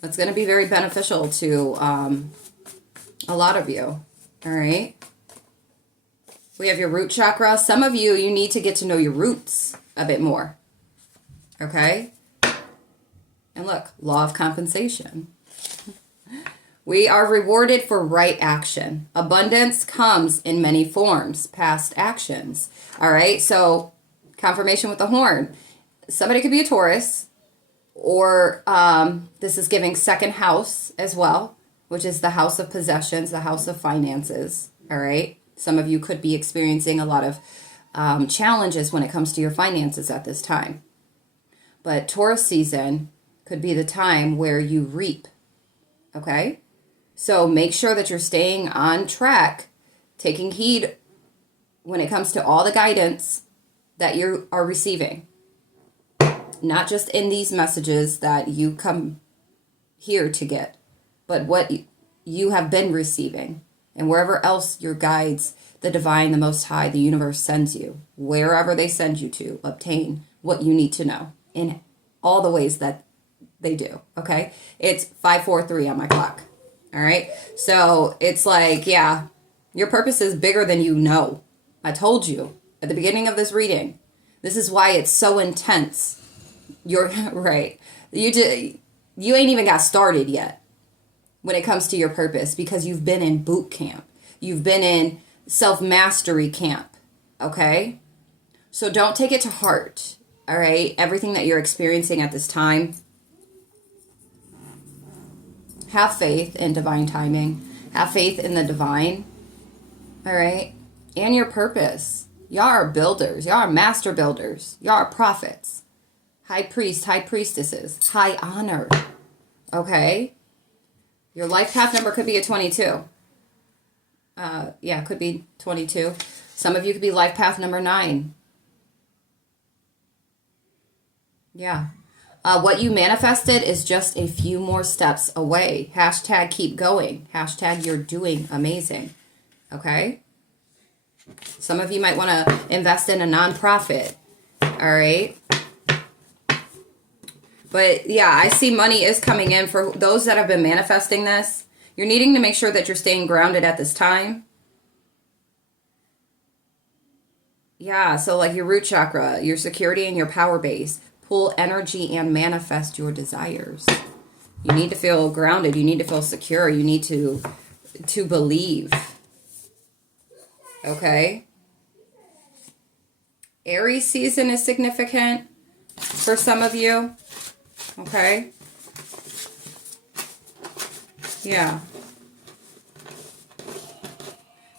That's going to be very beneficial to a lot of you, all right? We have your root chakra. Some of you need to get to know your roots a bit more. Okay? And look, law of compensation. We are rewarded for right action. Abundance comes in many forms, past actions. All right? So, confirmation with the horn. Somebody could be a Taurus, or this is giving second house as well, which is the house of possessions, the house of finances. All right? Some of you could be experiencing a lot of challenges when it comes to your finances at this time. But Taurus season could be the time where you reap, okay? So make sure that you're staying on track, taking heed when it comes to all the guidance that you are receiving. Not just in these messages that you come here to get, but what you have been receiving. And wherever else your guides, the divine, the most high, the universe sends you, wherever they send you to, obtain what you need to know in all the ways that they do, okay? It's 5:43 on my clock, all right? So it's like, yeah, your purpose is bigger than you know. I told you at the beginning of this reading. This is why it's so intense. You're right. You ain't even got started yet when it comes to your purpose, because you've been in boot camp. You've been in self-mastery camp, okay? So don't take it to heart. All right, everything that you're experiencing at this time, have faith in divine timing. Have faith in the divine, all right? And your purpose. Y'all are builders. Y'all are master builders. Y'all are prophets. High priest, high priestesses. High honor, okay? Your life path number could be a 22. Yeah, it could be 22. Some of you could be life path number 9. Yeah. What you manifested is just a few more steps away. Hashtag keep going. Hashtag you're doing amazing. Okay? Some of you might want to invest in a nonprofit. All right? But yeah, I see money is coming in for those that have been manifesting this. You're needing to make sure that you're staying grounded at this time. Yeah, so like your root chakra, your security and your power base. Pull energy and manifest your desires. You need to feel grounded. You need to feel secure. You need to believe. Okay? Aries season is significant for some of you. Okay? Yeah.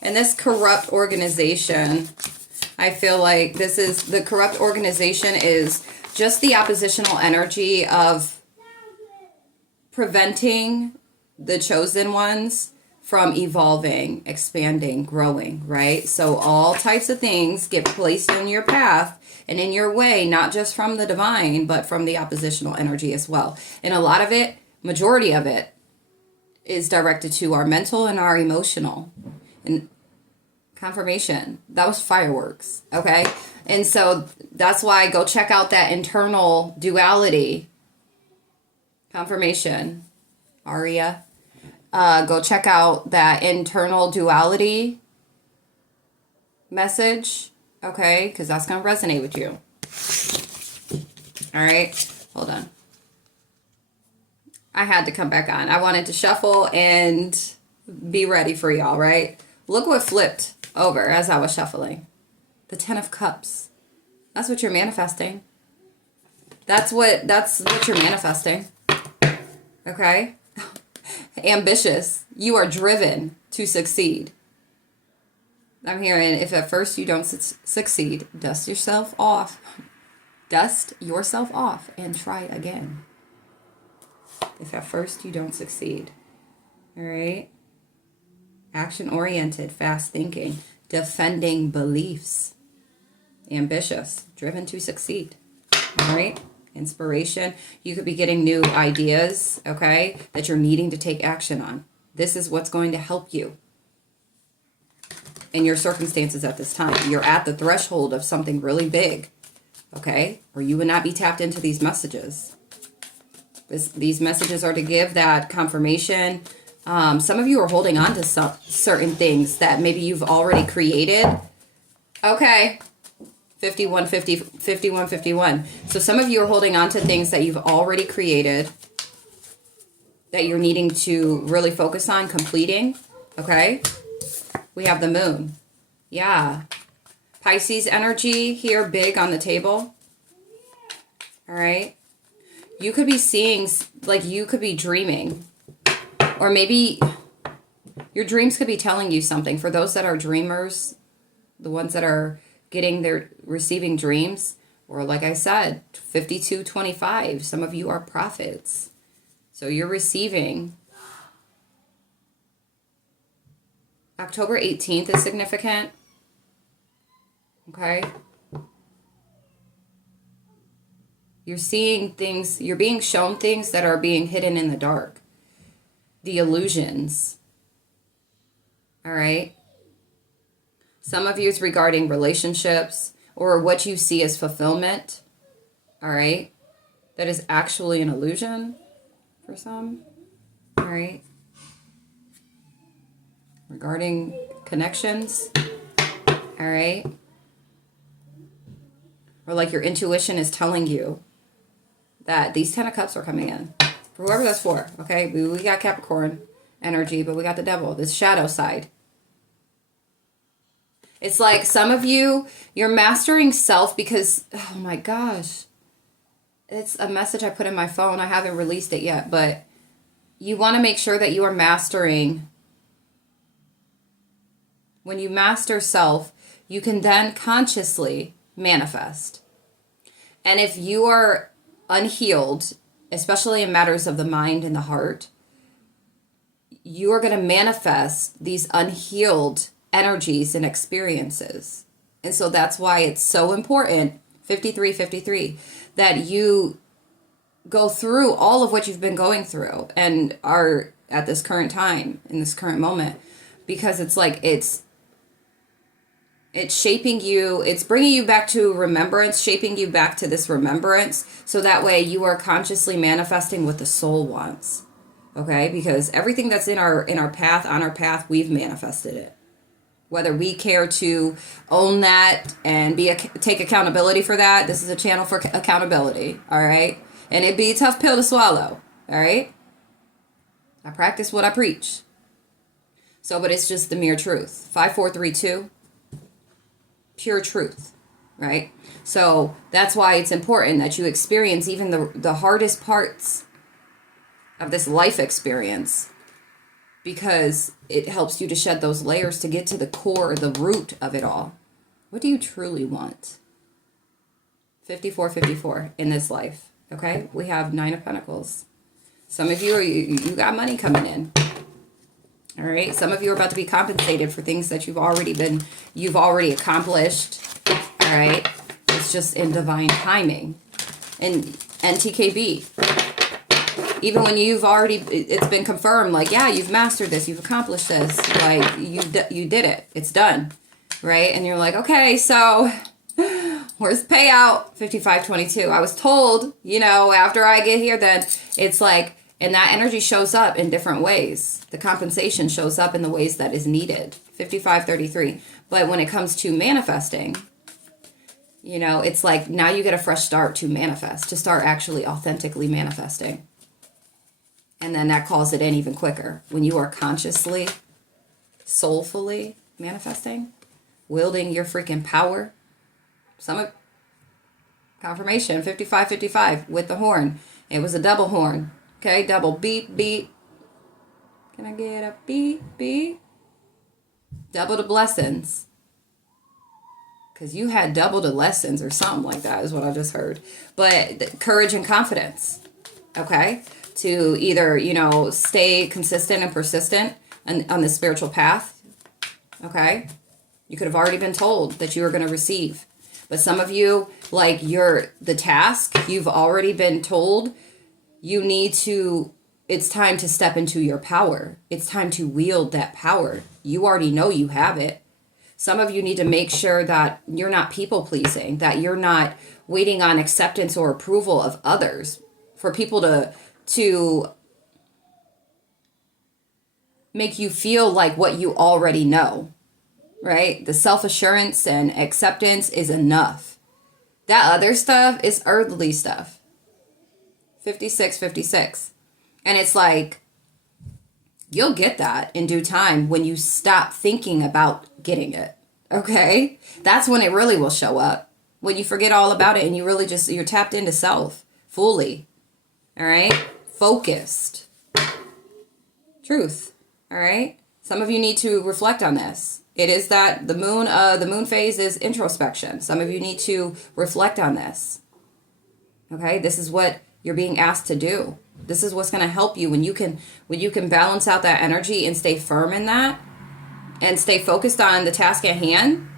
And this corrupt organization, I feel like this is, the corrupt organization is just the oppositional energy of preventing the chosen ones from evolving, expanding, growing, right? So all types of things get placed in your path and in your way, not just from the divine, but from the oppositional energy as well. And a lot of it, majority of it, is directed to our mental and our emotional. And confirmation, that was fireworks, okay? And so that's why go check out that internal duality. Confirmation, Aria. Go check out that internal duality message, okay? Because that's going to resonate with you. All right, hold on. I had to come back on. I wanted to shuffle and be ready for y'all, right? Look what flipped over as I was shuffling. The Ten of Cups. That's what you're manifesting. That's what you're manifesting. Okay? Ambitious. You are driven to succeed. I'm hearing, if at first you don't succeed, dust yourself off. Dust yourself off and try again. If at first you don't succeed. All right? Action-oriented, fast thinking, defending beliefs. Ambitious, driven to succeed. All right? Inspiration. You could be getting new ideas, okay, that you're needing to take action on. This is what's going to help you in your circumstances at this time. You're at the threshold of something really big, okay, or you would not be tapped into these messages. These messages are to give that confirmation. Some of you are holding on to certain things that maybe you've already created. Okay. 51. So some of you are holding on to things that you've already created that you're needing to really focus on completing. Okay. We have the moon. Yeah. Pisces energy here, big on the table. All right. You could be seeing, like you could be dreaming. Or maybe your dreams could be telling you something. For those that are dreamers, the ones that are receiving dreams, or like I said, 5225, some of you are prophets. So you're receiving. October 18th is significant. Okay. You're seeing things, you're being shown things that are being hidden in the dark. The illusions. All right. Some of you it's regarding relationships or what you see as fulfillment. All right. That is actually an illusion for some. All right. Regarding connections. All right. Or like your intuition is telling you that these 10 of Cups are coming in. For whoever that's for. Okay. We got Capricorn energy, but we got the devil, this shadow side. It's like some of you, you're mastering self because, oh my gosh, it's a message I put in my phone. I haven't released it yet, but you want to make sure that you are mastering. When you master self, you can then consciously manifest. And if you are unhealed, especially in matters of the mind and the heart, you are going to manifest these unhealed energies and experiences. And so that's why it's so important, 53, that you go through all of what you've been going through and are at this current time, in this current moment, because it's like it's shaping you, it's bringing you back to remembrance, shaping you back to this remembrance, so that way you are consciously manifesting what the soul wants. Okay? Because everything that's in our path, on our path, we've manifested it. Whether we care to own that and take accountability for that, this is a channel for accountability, all right? And it'd be a tough pill to swallow, all right? I practice what I preach. So, but it's just the mere truth. 5432, pure truth, right? So that's why it's important that you experience even the hardest parts of this life experience, because it helps you to shed those layers to get to the core, the root of it all, What do you truly want? 54 in this life. Okay? We have 9 of Pentacles. Some of you you got money coming in. All right? Some of you are about to be compensated for things that you've already accomplished. All right? It's just in divine timing. And NTKB. Even when it's been confirmed, like, yeah, you've mastered this, you've accomplished this, like, you did it, it's done, right? And you're like, okay, so where's the payout? 5522. I was told, after I get here, then it's like, and that energy shows up in different ways. The compensation shows up in the ways that is needed. 5533. But when it comes to manifesting, it's like now you get a fresh start to manifest, to start actually authentically manifesting. And then that calls it in even quicker. When you are consciously, soulfully manifesting, wielding your freaking power. Confirmation, 5555 with the horn. It was a double horn. Okay, double beep, beep. Can I get a beep, beep? Double the blessings. Because you had double the lessons or something like that is what I just heard. But courage and confidence. Okay? To either, stay consistent and persistent on the spiritual path. Okay? You could have already been told that you were going to receive. But some of you, like the task, you've already been told it's time to step into your power. It's time to wield that power. You already know you have it. Some of you need to make sure that you're not people pleasing, that you're not waiting on acceptance or approval of others for people to make you feel like what you already know, right? The self-assurance and acceptance is enough. That other stuff is earthly stuff. 56. And it's like, you'll get that in due time when you stop thinking about getting it, okay? That's when it really will show up. When you forget all about it and you really you're tapped into self fully, all right? Focused. Truth. All right. Some of you need to reflect on this. It is that the moon phase is introspection. Some of you need to reflect on this. Okay. This is what you're being asked to do. This is what's going to help you when you can balance out that energy and stay firm in that and stay focused on the task at hand.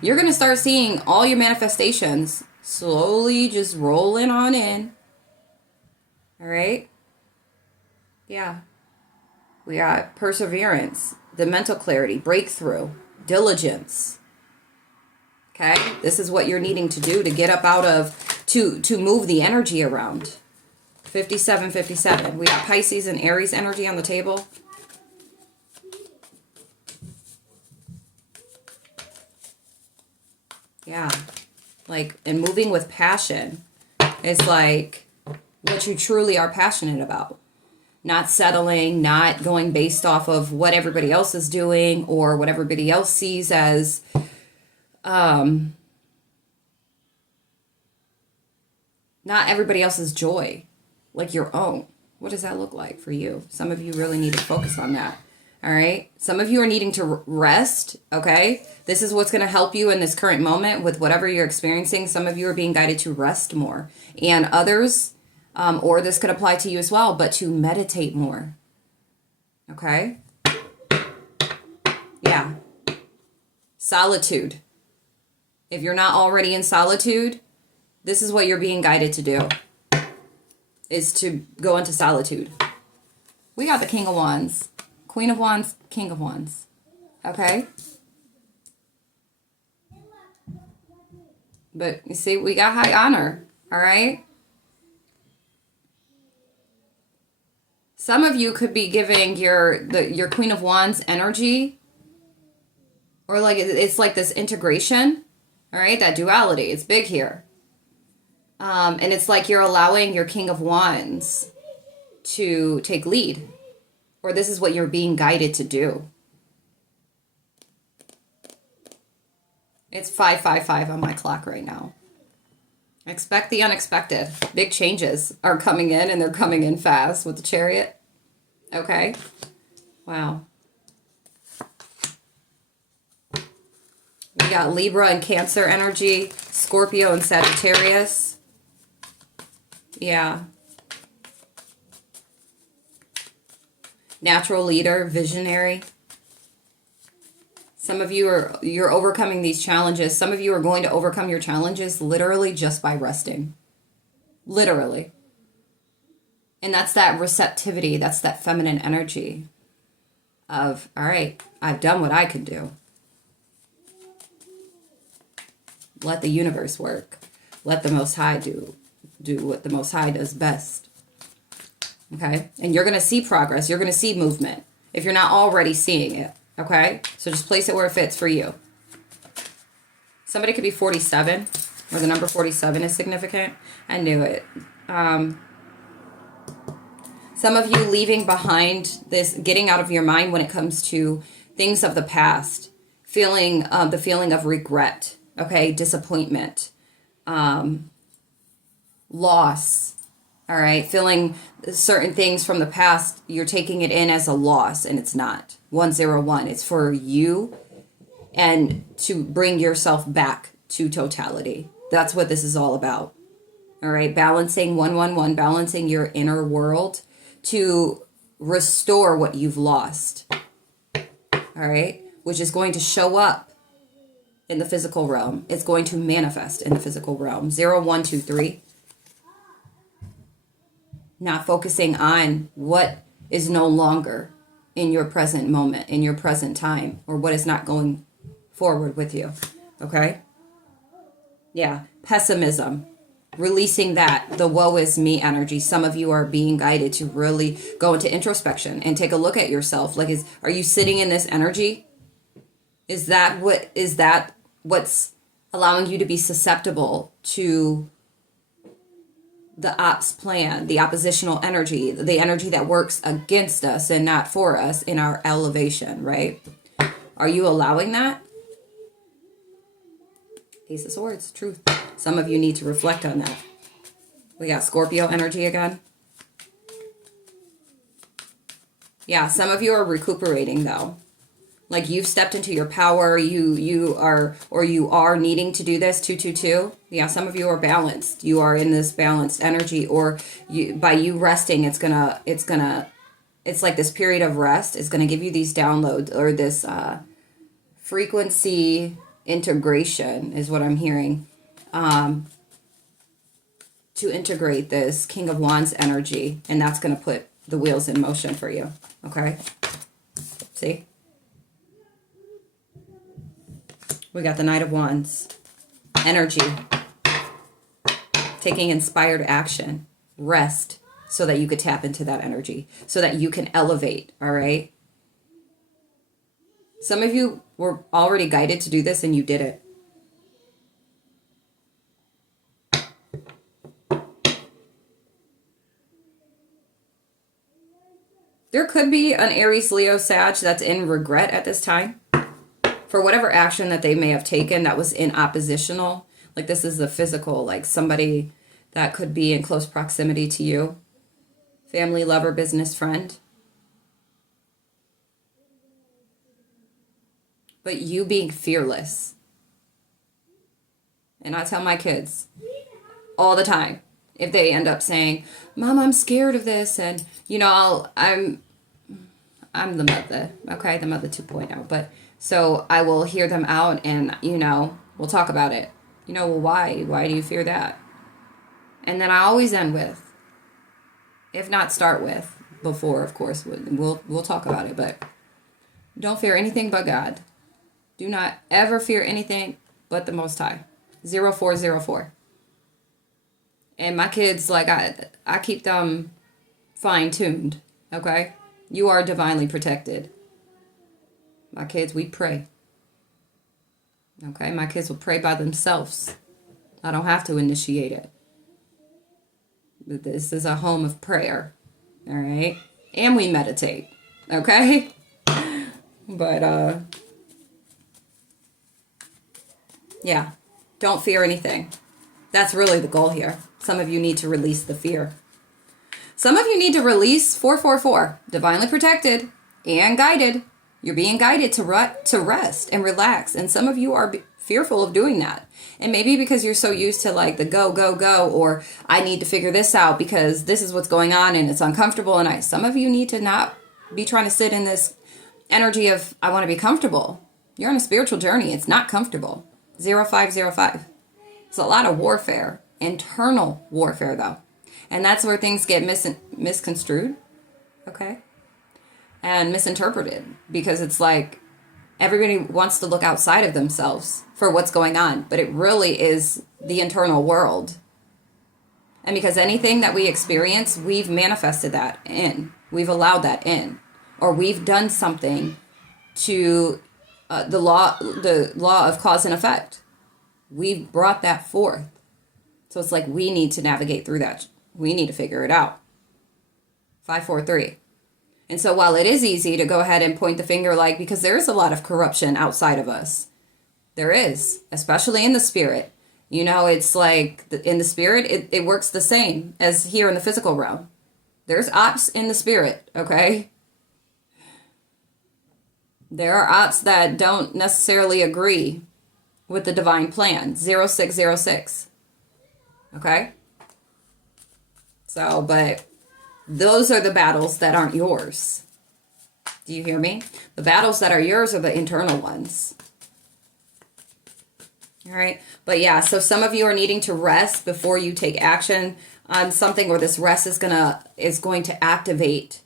You're going to start seeing all your manifestations slowly just rolling on in. All right. Yeah. We got perseverance, the mental clarity, breakthrough, diligence. Okay? This is what you're needing to do to get up out of, to move the energy around. 57. We got Pisces and Aries energy on the table. Yeah. Like, and moving with passion. It's like what you truly are passionate about. Not settling, not going based off of what everybody else is doing or what everybody else sees as not everybody else's joy, like your own. What does that look like for you? Some of you really need to focus on that. All right. Some of you are needing to rest. Okay. This is what's going to help you in this current moment with whatever you're experiencing. Some of you are being guided to rest more, and others, or this could apply to you as well, but to meditate more. Okay. Yeah. Solitude. If you're not already in solitude, this is what you're being guided to do, is to go into solitude. We got the King of Wands, Queen of Wands, King of Wands. Okay. But you see, we got high honor. All right. Some of you could be giving your Queen of Wands energy, or like it's like this integration. All right. That duality. It's big here. And it's like you're allowing your King of Wands to take lead, or this is what you're being guided to do. It's 5:55 on my clock right now. Expect the unexpected. Big changes are coming in, and they're coming in fast with the Chariot. Okay. Wow. We got Libra and Cancer energy, Scorpio and Sagittarius. Yeah. Natural leader, visionary. Some of you you're overcoming these challenges. Some of you are going to overcome your challenges literally just by resting. Literally. And that's that receptivity. That's that feminine energy of, all right, I've done what I can do. Let the universe work. Let the Most High do what the Most High does best. Okay? And you're going to see progress. You're going to see movement if you're not already seeing it. Okay? So just place it where it fits for you. Somebody could be 47, or the number 47 is significant. I knew it. Some of you leaving behind this, getting out of your mind when it comes to things of the past. The feeling of regret. Okay? Disappointment. Loss. All right, feeling certain things from the past, you're taking it in as a loss, and it's not. 101, it's for you and to bring yourself back to totality. That's what this is all about. All right, balancing 111, balancing your inner world to restore what you've lost. All right, which is going to show up in the physical realm. It's going to manifest in the physical realm. 0123. Not focusing on what is no longer in your present moment, in your present time, or what is not going forward with you. Okay? Yeah. Pessimism. Releasing that, the woe is me energy. Some of you are being guided to really go into introspection and take a look at yourself. Like, are you sitting in this energy? Is that what's allowing you to be susceptible to the ops plan, the oppositional energy, the energy that works against us and not for us in our elevation, right? Are you allowing that? Ace of Swords, truth. Some of you need to reflect on that. We got Scorpio energy again. Yeah, some of you are recuperating though. Like you've stepped into your power, you are needing to do this, 222. Yeah, some of you are balanced. You are in this balanced energy, or by you resting, it's like this period of rest is gonna give you these downloads, or this frequency integration is what I'm hearing. To integrate this King of Wands energy, and that's gonna put the wheels in motion for you. Okay? See? We got the Knight of Wands. Energy. Taking inspired action. Rest. So that you could tap into that energy. So that you can elevate. All right? Some of you were already guided to do this and you did it. There could be an Aries, Leo, Sag that's in regret at this time. For whatever action that they may have taken that was in oppositional. Like this is the physical, like somebody that could be in close proximity to you. Family, lover, business, friend. But you being fearless. And I tell my kids all the time, if they end up saying, Mom, I'm scared of this. And, you know, I'm the mother, okay? The mother 2.0. But so I will hear them out and, you know, we'll talk about it. You know, well, why? Why do you fear that? And then I always end with, if not start with, before, of course, we'll talk about it. But don't fear anything but God. Do not ever fear anything but the Most High. 0404. And my kids, like, I keep them fine-tuned, okay? You are divinely protected. My kids, we pray. Okay? My kids will pray by themselves. I don't have to initiate it. But this is a home of prayer. All right? And we meditate. Okay? But, yeah. Don't fear anything. That's really the goal here. Some of you need to release the fear. Some of you need to release 444. Divinely protected and guided. You're being guided to rest and relax. And some of you are fearful of doing that. And maybe because you're so used to like the go, go, go, or I need to figure this out because this is what's going on and it's uncomfortable. And some of you need to not be trying to sit in this energy of I want to be comfortable. You're on a spiritual journey. It's not comfortable. 0505. It's a lot of warfare. Internal warfare, though. And that's where things get misconstrued. Okay? And misinterpreted. Because it's like everybody wants to look outside of themselves for what's going on. But it really is the internal world. And because anything that we experience, we've manifested that in. We've allowed that in. Or we've done something to the law of cause and effect. We've brought that forth. So it's like we need to navigate through that. We need to figure it out. 543. And so while it is easy to go ahead and point the finger, like, because there is a lot of corruption outside of us. There is, especially in the spirit. You know, it's like in the spirit, it works the same as here in the physical realm. There's ops in the spirit, okay? There are ops that don't necessarily agree with the divine plan. 0606. Okay? So, but those are the battles that aren't yours. Do you hear me? The battles that are yours are the internal ones. All right? But yeah, so some of you are needing to rest before you take action on something, or this rest is going to activate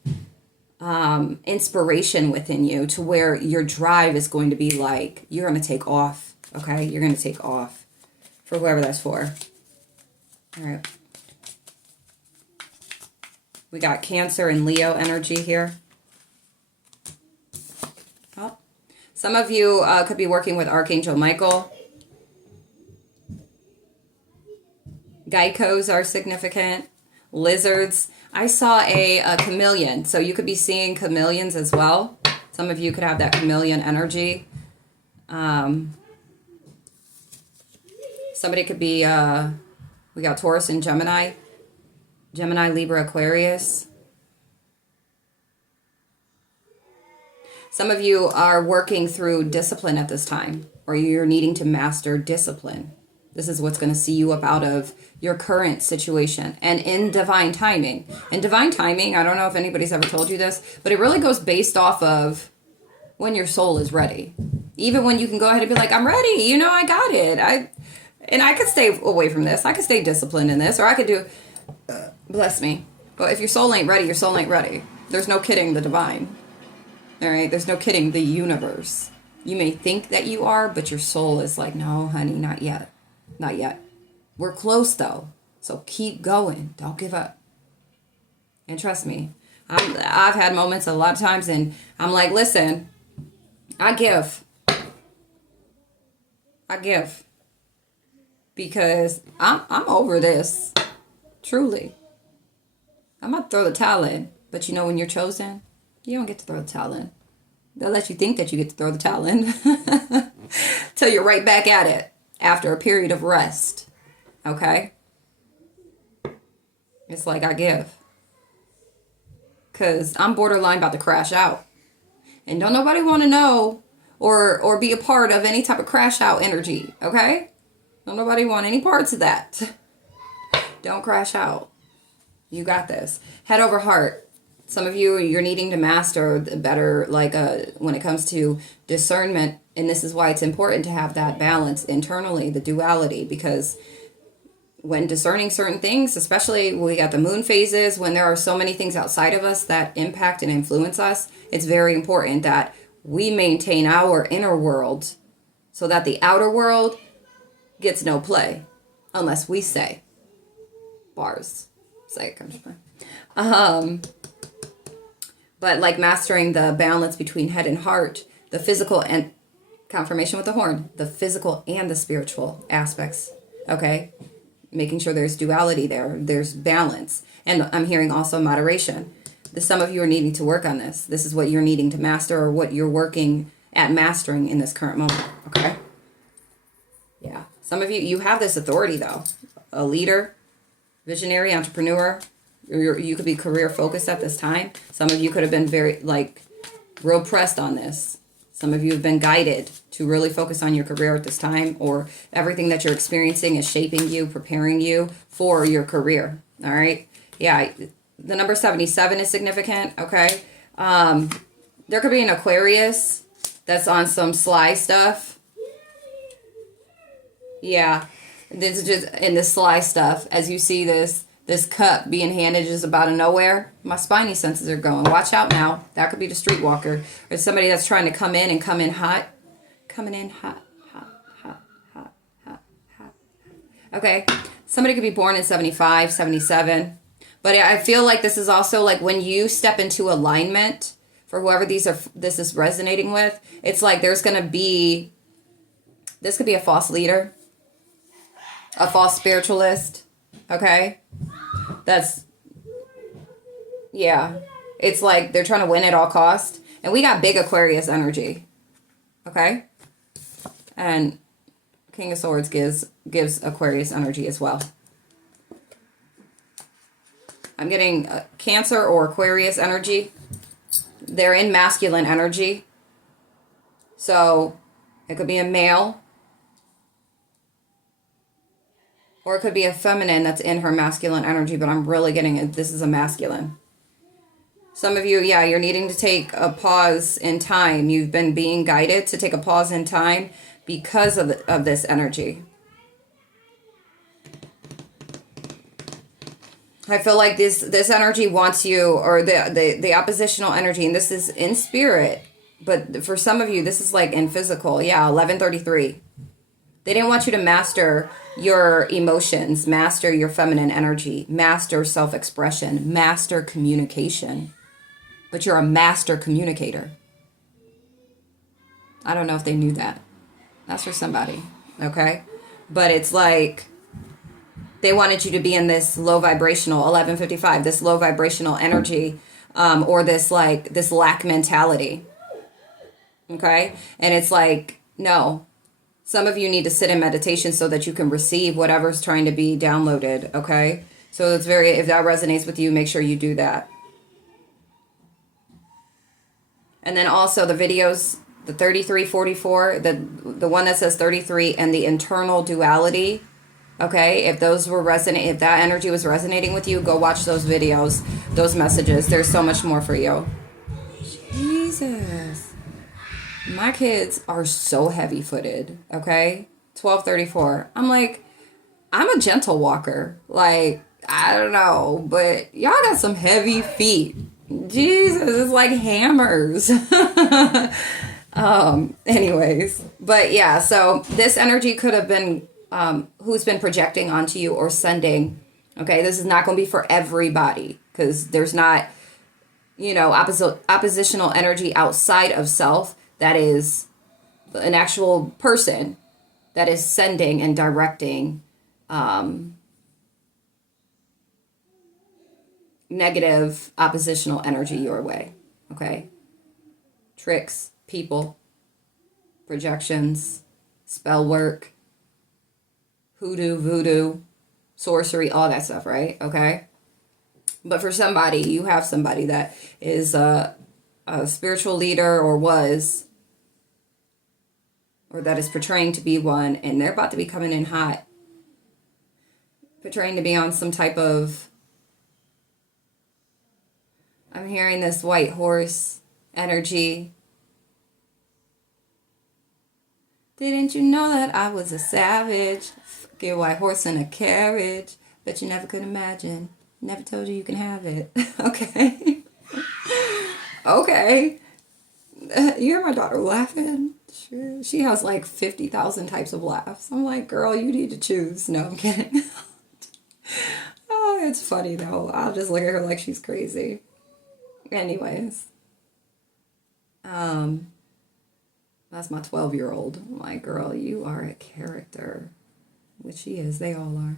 inspiration within you to where your drive is going to be like, you're going to take off. Okay, you're going to take off for whoever that's for. All right. We got Cancer and Leo energy here. Oh. Some of you could be working with Archangel Michael. Geckos are significant. Lizards. I saw a chameleon, so you could be seeing chameleons as well. Some of you could have that chameleon energy. Somebody could be, we got Taurus and Gemini. Gemini, Libra, Aquarius. Some of you are working through discipline at this time, or you're needing to master discipline. This is what's going to see you up out of your current situation. And in divine timing. In divine timing, I don't know if anybody's ever told you this, but it really goes based off of when your soul is ready. Even when you can go ahead and be like, I'm ready, you know, I got it. I could stay away from this. I could stay disciplined in this, or I could do, bless me. But if your soul ain't ready, your soul ain't ready. There's no kidding the divine. All right? There's no kidding the universe. You may think that you are, but your soul is like, no, honey, not yet. Not yet. We're close, though. So keep going. Don't give up. And trust me, I've had moments a lot of times, and I'm like, listen, I give. Because I'm over this. Truly. I'm going to throw the towel in. But you know, when you're chosen, you don't get to throw the towel in. They'll let you think that you get to throw the towel in. Till you're right back at it. After a period of rest. Okay? It's like I give. Because I'm borderline about to crash out. And don't nobody want to know or be a part of any type of crash out energy. Okay? Don't nobody want any parts of that. Don't crash out. You got this. Head over heart. Some of you, you're needing to master the better, like when it comes to discernment. And this is why it's important to have that balance internally, the duality. Because when discerning certain things, especially when we got the moon phases, when there are so many things outside of us that impact and influence us, it's very important that we maintain our inner world so that the outer world gets no play unless we say. Bars. Say it, comes from. But like mastering the balance between head and heart, the physical and confirmation with the horn, the physical and the spiritual aspects. Okay? Making sure there's duality there. There's balance. And I'm hearing also moderation. Some of you are needing to work on this. This is what you're needing to master, or what you're working at mastering in this current moment. Okay? Yeah. Some of you, you have this authority though. A leader, visionary, entrepreneur. You could be career focused at this time. Some of you could have been very real pressed on this. Some of you have been guided to really focus on your career at this time, or everything that you're experiencing is shaping you, preparing you for your career. All right. Yeah. The number 77 is significant. Okay. There could be an Aquarius that's on some sly stuff. Yeah. This is just in the sly stuff. As you see this cup being handed just about of nowhere, my spidey senses are going, watch out now. That could be the streetwalker. Or somebody that's trying to come in hot. Coming in hot. Okay. Somebody could be born in 75, 77. But I feel like this is also like when you step into alignment, for whoever this is resonating with, it's like there's going to be, this could be a false leader, a false spiritualist. Okay. Yeah. It's like they're trying to win at all costs. And we got big Aquarius energy. Okay. And King of Swords gives Aquarius energy as well. I'm getting Cancer or Aquarius energy. They're in masculine energy. So it could be a male. Or it could be a feminine that's in her masculine energy, but I'm really getting it. This is a masculine. Some of you, yeah, you're needing to take a pause in time. You've been being guided to take a pause in time because of this energy. I feel like this energy wants you, or the oppositional energy, and this is in spirit, but for some of you, this is like in physical. Yeah, 1133. They didn't want you to master your emotions, master your feminine energy, master self-expression, master communication. But you're a master communicator. I don't know if they knew that. That's for somebody, okay? But it's like they wanted you to be in this low vibrational, 1155, this low vibrational energy, or this lack mentality, okay? And it's like, no. Some of you need to sit in meditation so that you can receive whatever's trying to be downloaded, okay? So it's if that resonates with you, make sure you do that. And then also the videos, the 3344, the one that says 33 and the internal duality, okay? If if that energy was resonating with you, go watch those videos, those messages. There's so much more for you. Jesus. My kids are so heavy-footed, okay? 1234. I'm like, I'm a gentle walker. Like, I don't know, but y'all got some heavy feet. Jesus, it's like hammers. Anyways, but yeah, so this energy could have been who's been projecting onto you or sending. Okay, this is not going to be for everybody because there's not, oppositional energy outside of self. That is an actual person that is sending and directing negative oppositional energy your way. Okay? Tricks, people, projections, spell work, hoodoo, voodoo, sorcery, all that stuff, right? Okay? But for somebody, you have somebody that is a spiritual leader or was, or that is portraying to be one, and they're about to be coming in hot, portraying to be on some type of, I'm hearing this white horse energy. Didn't you know that I was a savage? Get white horse in a carriage. Bet you never could imagine. Never told you can have it. Okay. Okay. You hear my daughter laughing? Sure. She has like 50,000 types of laughs. I'm like, girl, you need to choose. No, I'm kidding. Oh, it's funny though. I'll just look at her like she's crazy. Anyways. That's my 12-year-old. I'm like, girl, you are a character. Which she is. They all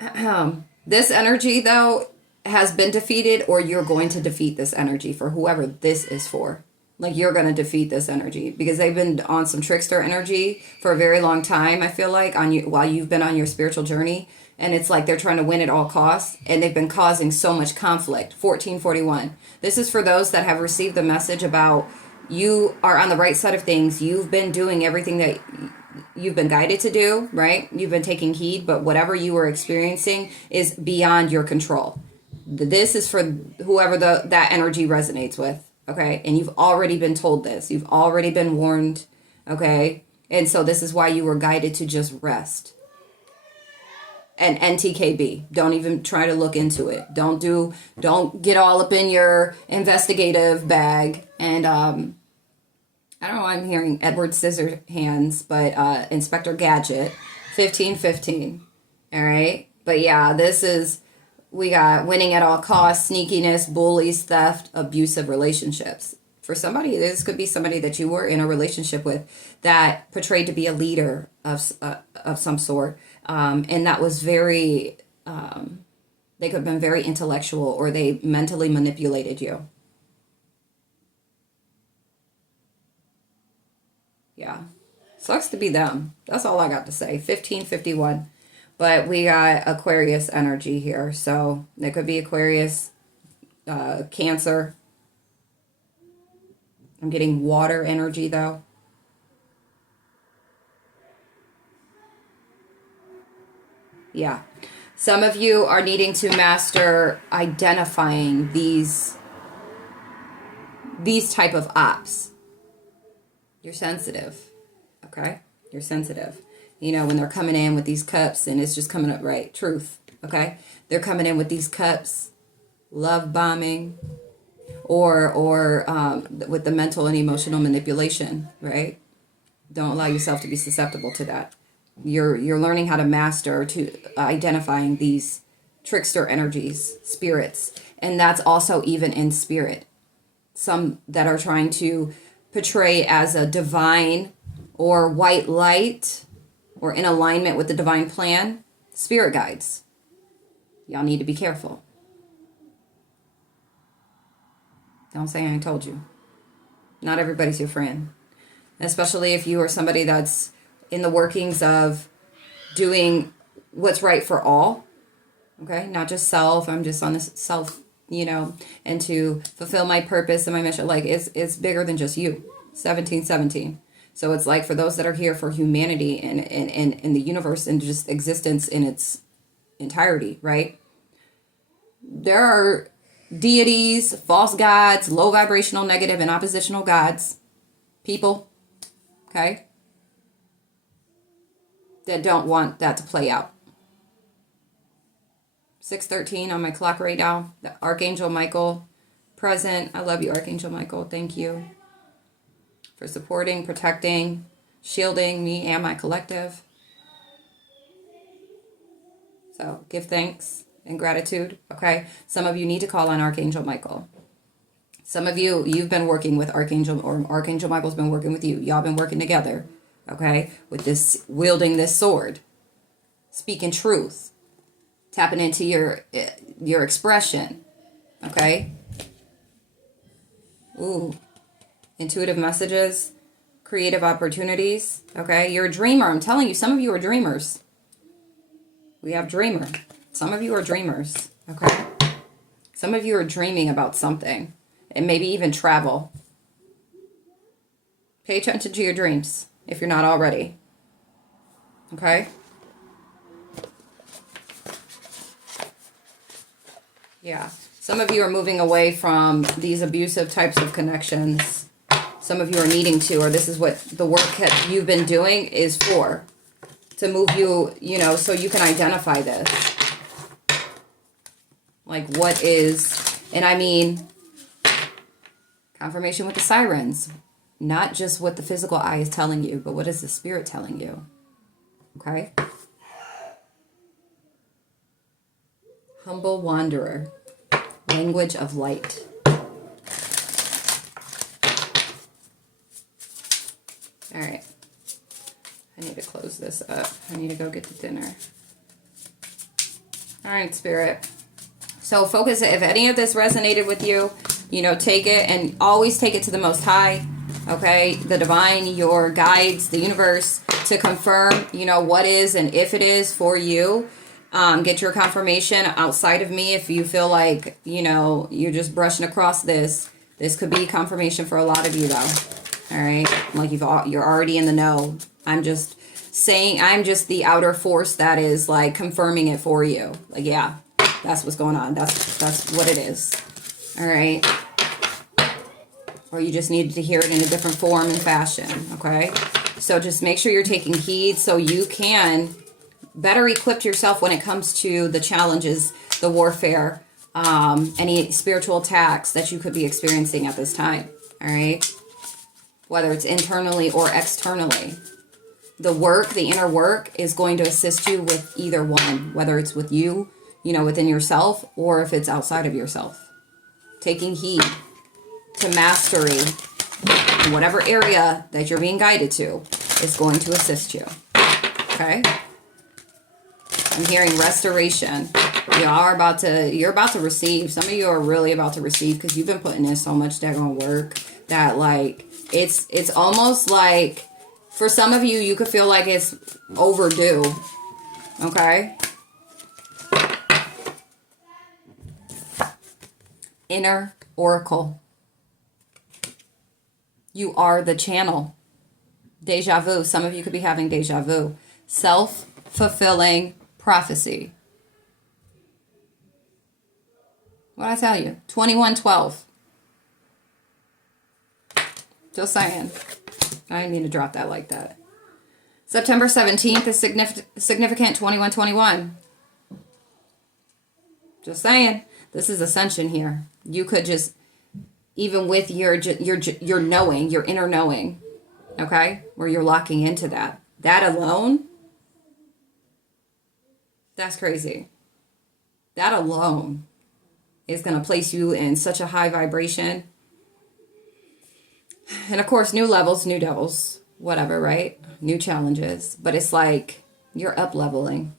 are. This energy though has been defeated, or you're going to defeat this energy for whoever this is for. Like, you're going to defeat this energy because they've been on some trickster energy for a very long time, I feel like, while you've been on your spiritual journey. And it's like they're trying to win at all costs, and they've been causing so much conflict. 1441. This is for those that have received the message about you are on the right side of things. You've been doing everything that you've been guided to do, right? You've been taking heed, but whatever you were experiencing is beyond your control. This is for whoever that energy resonates with, okay? And you've already been told this. You've already been warned, okay? And so this is why you were guided to just rest. And NTKB, don't even try to look into it. Don't get all up in your investigative bag. And I don't know why I'm hearing Edward Scissorhands, but Inspector Gadget, 1515. All right. But yeah, we got winning at all costs, sneakiness, bullies, theft, abusive relationships. For somebody, this could be somebody that you were in a relationship with that portrayed to be a leader of some sort. And that was very, they could have been very intellectual, or they mentally manipulated you. Yeah. Sucks to be them. That's all I got to say. 1551. But we got Aquarius energy here. So there could be Aquarius, Cancer. I'm getting water energy though. Yeah. Some of you are needing to master identifying these type of ops. You're sensitive. Okay? You're sensitive. You know, when they're coming in with these cups and it's just coming up right. Truth. Okay? They're coming in with these cups, love bombing, or with the mental and emotional manipulation, right? Don't allow yourself to be susceptible to that. You're learning how to master to identifying these trickster energies, spirits, and that's also even in spirit. Some that are trying to portray as a divine or white light or in alignment with the divine plan, spirit guides. Y'all need to be careful. Don't say I ain't told you. Not everybody's your friend. Especially if you are somebody that's in the workings of doing what's right for all. Okay? Not just self. I'm just on this self, and to fulfill my purpose and my mission. Like, it's bigger than just you. 1717. So it's like for those that are here for humanity and the universe and just existence in its entirety, right? There are deities, false gods, low vibrational, negative, and oppositional gods, people, okay, that don't want that to play out. 6:13 on my clock right now. The Archangel Michael present. I love you, Archangel Michael. Thank you for supporting, protecting, shielding me and my collective. So give thanks and gratitude, okay? Some of you need to call on Archangel Michael. Some of you've been working with Archangel, or Archangel Michael's been working with you. Y'all been working together, okay? With this, wielding this sword, speaking truth, tapping into your expression, okay? Ooh, intuitive messages, creative opportunities, okay? You're a dreamer. I'm telling you, some of you are dreamers. We have dreamer. Some of you are dreamers, okay? Some of you are dreaming about something, and maybe even travel. Pay attention to your dreams if you're not already, okay? Yeah. Some of you are moving away from these abusive types of connections. Some of you are needing to, or this is what the work that you've been doing is for. To move you, so you can identify this. Like what is, and I mean, confirmation with the sirens. Not just what the physical eye is telling you, but what is the spirit telling you? Okay? Humble wanderer. Language of light. All right. I need to close this up. I need to go get the dinner. All right, Spirit. So focus, if any of this resonated with you, take it and always take it to the Most High, okay? The divine, your guides, the universe, to confirm, what is and if it is for you. Get your confirmation outside of me if you feel like, you're just brushing across this. This could be confirmation for a lot of you, though. All right? Like you're already in the know. I'm just saying, I'm just the outer force that is, like, confirming it for you. Like, yeah, that's what's going on. That's what it is. All right? Or you just needed to hear it in a different form and fashion, okay? So just make sure you're taking heed so you can better equip yourself when it comes to the challenges, the warfare, any spiritual attacks that you could be experiencing at this time, all right? Whether it's internally or externally. The work, the inner work, is going to assist you with either one, whether it's with you, within yourself, or if it's outside of yourself. Taking heed to mastery in whatever area that you're being guided to is going to assist you. Okay? I'm hearing restoration. You're about to receive. Some of you are really about to receive because you've been putting in so much daggone work that, like, it's almost like for some of you, you could feel like it's overdue. Okay? Inner Oracle. You are the channel. Deja vu. Some of you could be having deja vu. Self-fulfilling prophecy. What'd I tell you? 2112. Just saying. I didn't mean to drop that like that. September 17th is significant. 2121. Just saying. This is ascension here. You could just, even with your knowing, your inner knowing, okay, where you're locking into that alone, that's crazy. That alone is going to place you in such a high vibration. And of course, new levels, new devils, whatever, right? New challenges. But it's like you're up leveling.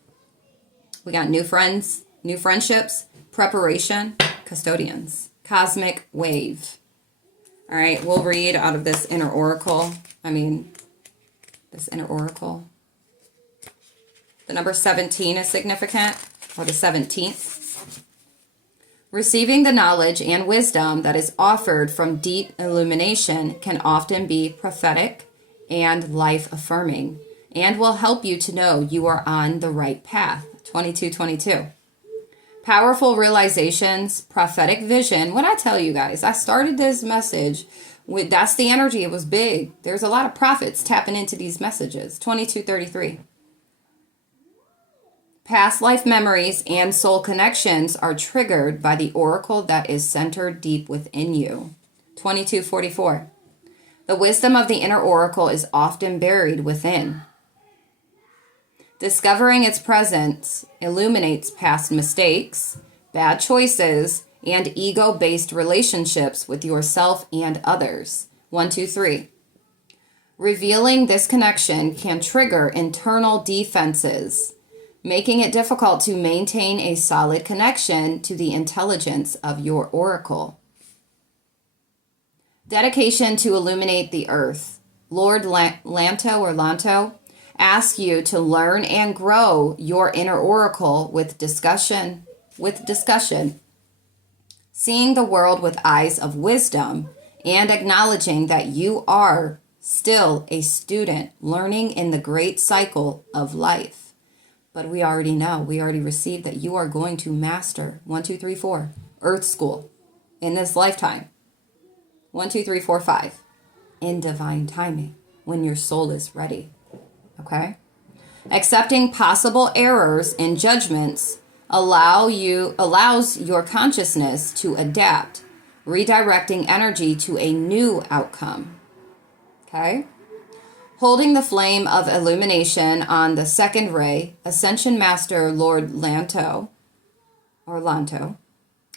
We got new friends, new friendships, preparation, custodians, cosmic wave. All right, we'll read out of this inner oracle. This inner oracle. The number 17 is significant, or the 17th. Receiving the knowledge and wisdom that is offered from deep illumination can often be prophetic and life-affirming, and will help you to know you are on the right path. 2222. Powerful realizations, prophetic vision. What I tell you guys, I started this message with, that's the energy. It was big. There's a lot of prophets tapping into these messages. 2233. Past life memories and soul connections are triggered by the oracle that is centered deep within you. 2244. The wisdom of the inner oracle is often buried within. Discovering its presence illuminates past mistakes, bad choices, and ego-based relationships with yourself and others. 123. Revealing this connection can trigger internal defenses, making it difficult to maintain a solid connection to the intelligence of your oracle. Dedication to illuminate the earth. Lord Lanto asks you to learn and grow your inner oracle with discussion. Seeing the world with eyes of wisdom and acknowledging that you are still a student learning in the great cycle of life. But we already know, we already received that you are going to master 1, 2, 3, 4 Earth School in this lifetime. 1, 2, 3, 4, 5 in divine timing when your soul is ready. Okay? Accepting possible errors and judgments allows your consciousness to adapt, redirecting energy to a new outcome. Okay? Holding the flame of illumination on the second ray, Ascension Master Lord Lanto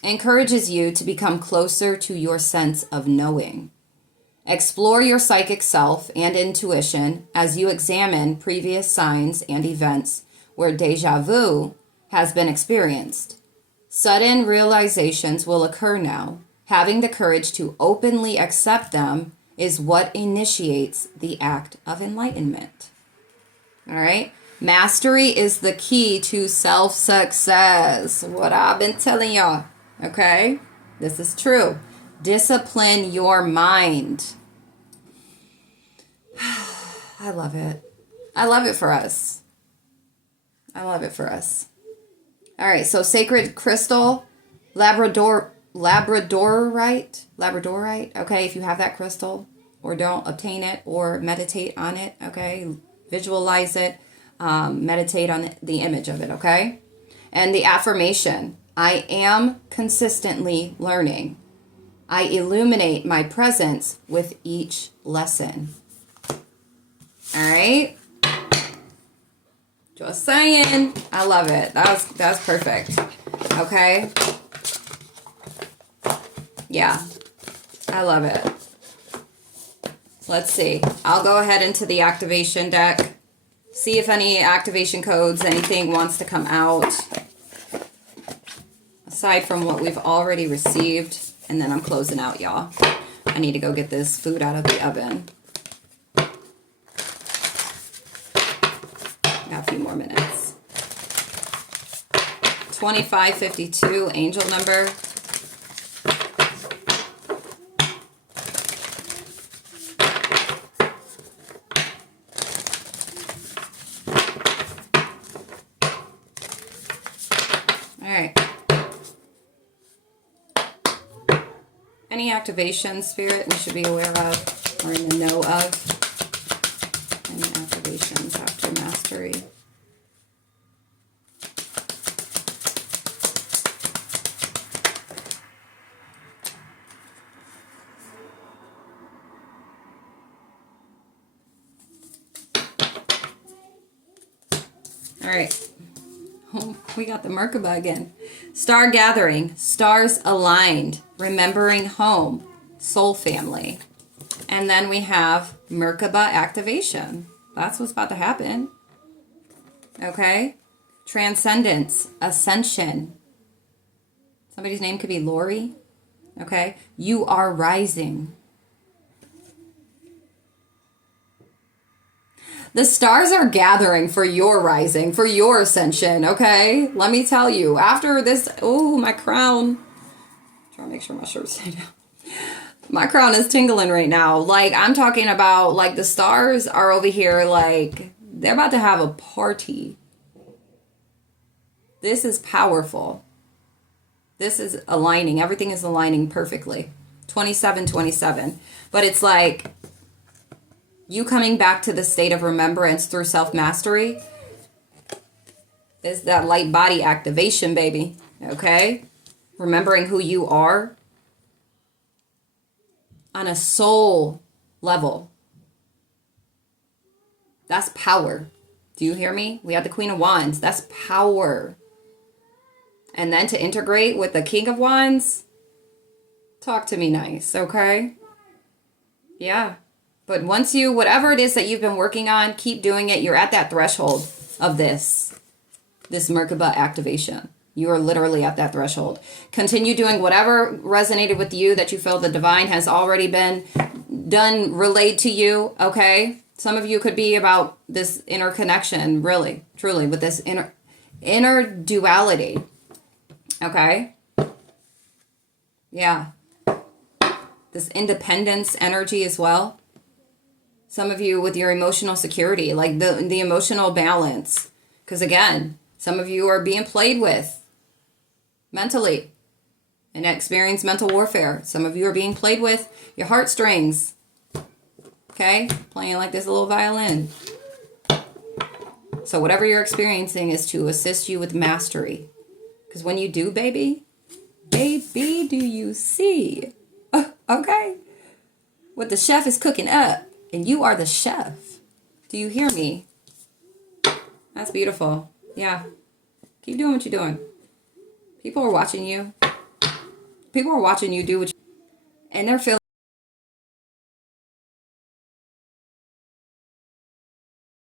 encourages you to become closer to your sense of knowing. Explore your psychic self and intuition as you examine previous signs and events where deja vu has been experienced. Sudden realizations will occur now. Having the courage to openly accept them is what initiates the act of enlightenment. All right? Mastery is the key to self-success. What I've been telling y'all. Okay? This is true. Discipline your mind. I love it. I love it for us. I love it for us. All right, so sacred crystal, Labradorite. Okay, if you have that crystal, or don't, obtain it or meditate on it. Okay, visualize it, meditate on the image of it. Okay, and the affirmation: I am consistently learning. I illuminate my presence with each lesson. All right. Just saying. I love it. That was perfect. Okay. Yeah. I love it. Let's see. I'll go ahead into the activation deck. See if any activation codes, anything wants to come out. Aside from what we've already received. And then I'm closing out, y'all. I need to go get this food out of the oven. Got a few more minutes. 2552, angel number. All right. Any activation, Spirit, we should be aware of or in the know of? Any activations after mastery? All right. Oh, we got the Merkaba again. Star gathering, stars aligned, remembering home, soul family. And then we have Merkaba activation. That's what's about to happen. Okay. Transcendence, ascension. Somebody's name could be Lori. Okay. You are rising. The stars are gathering for your rising, for your ascension, okay? Let me tell you, after this, oh, my crown. Trying to make sure my shirt's staying down. My crown is tingling right now. Like, I'm talking about, like, the stars are over here, like, they're about to have a party. This is powerful. This is aligning. Everything is aligning perfectly. 2727. But it's like you coming back to the state of remembrance through self-mastery is that light body activation, baby. Okay? Remembering who you are on a soul level. That's power. Do you hear me? We have the Queen of Wands. That's power. And then to integrate with the King of Wands, talk to me nice, okay? Yeah. But once you, whatever it is that you've been working on, keep doing it. You're at that threshold of this Merkaba activation. You are literally at that threshold. Continue doing whatever resonated with you that you feel the divine has already been done, relayed to you, okay? Some of you could be about this interconnection, really, truly, with this inner duality, okay? Yeah. This independence energy as well. Some of you with your emotional security, like the emotional balance. Because again, some of you are being played with mentally and experience mental warfare. Some of you are being played with your heartstrings. Okay? Playing like this little violin. So whatever you're experiencing is to assist you with mastery. Because when you do, baby, do you see? Okay? What the chef is cooking up. And you are the chef. Do you hear me? That's beautiful. Yeah. Keep doing what you're doing. People are watching you. People are watching you do what you... And they're feeling...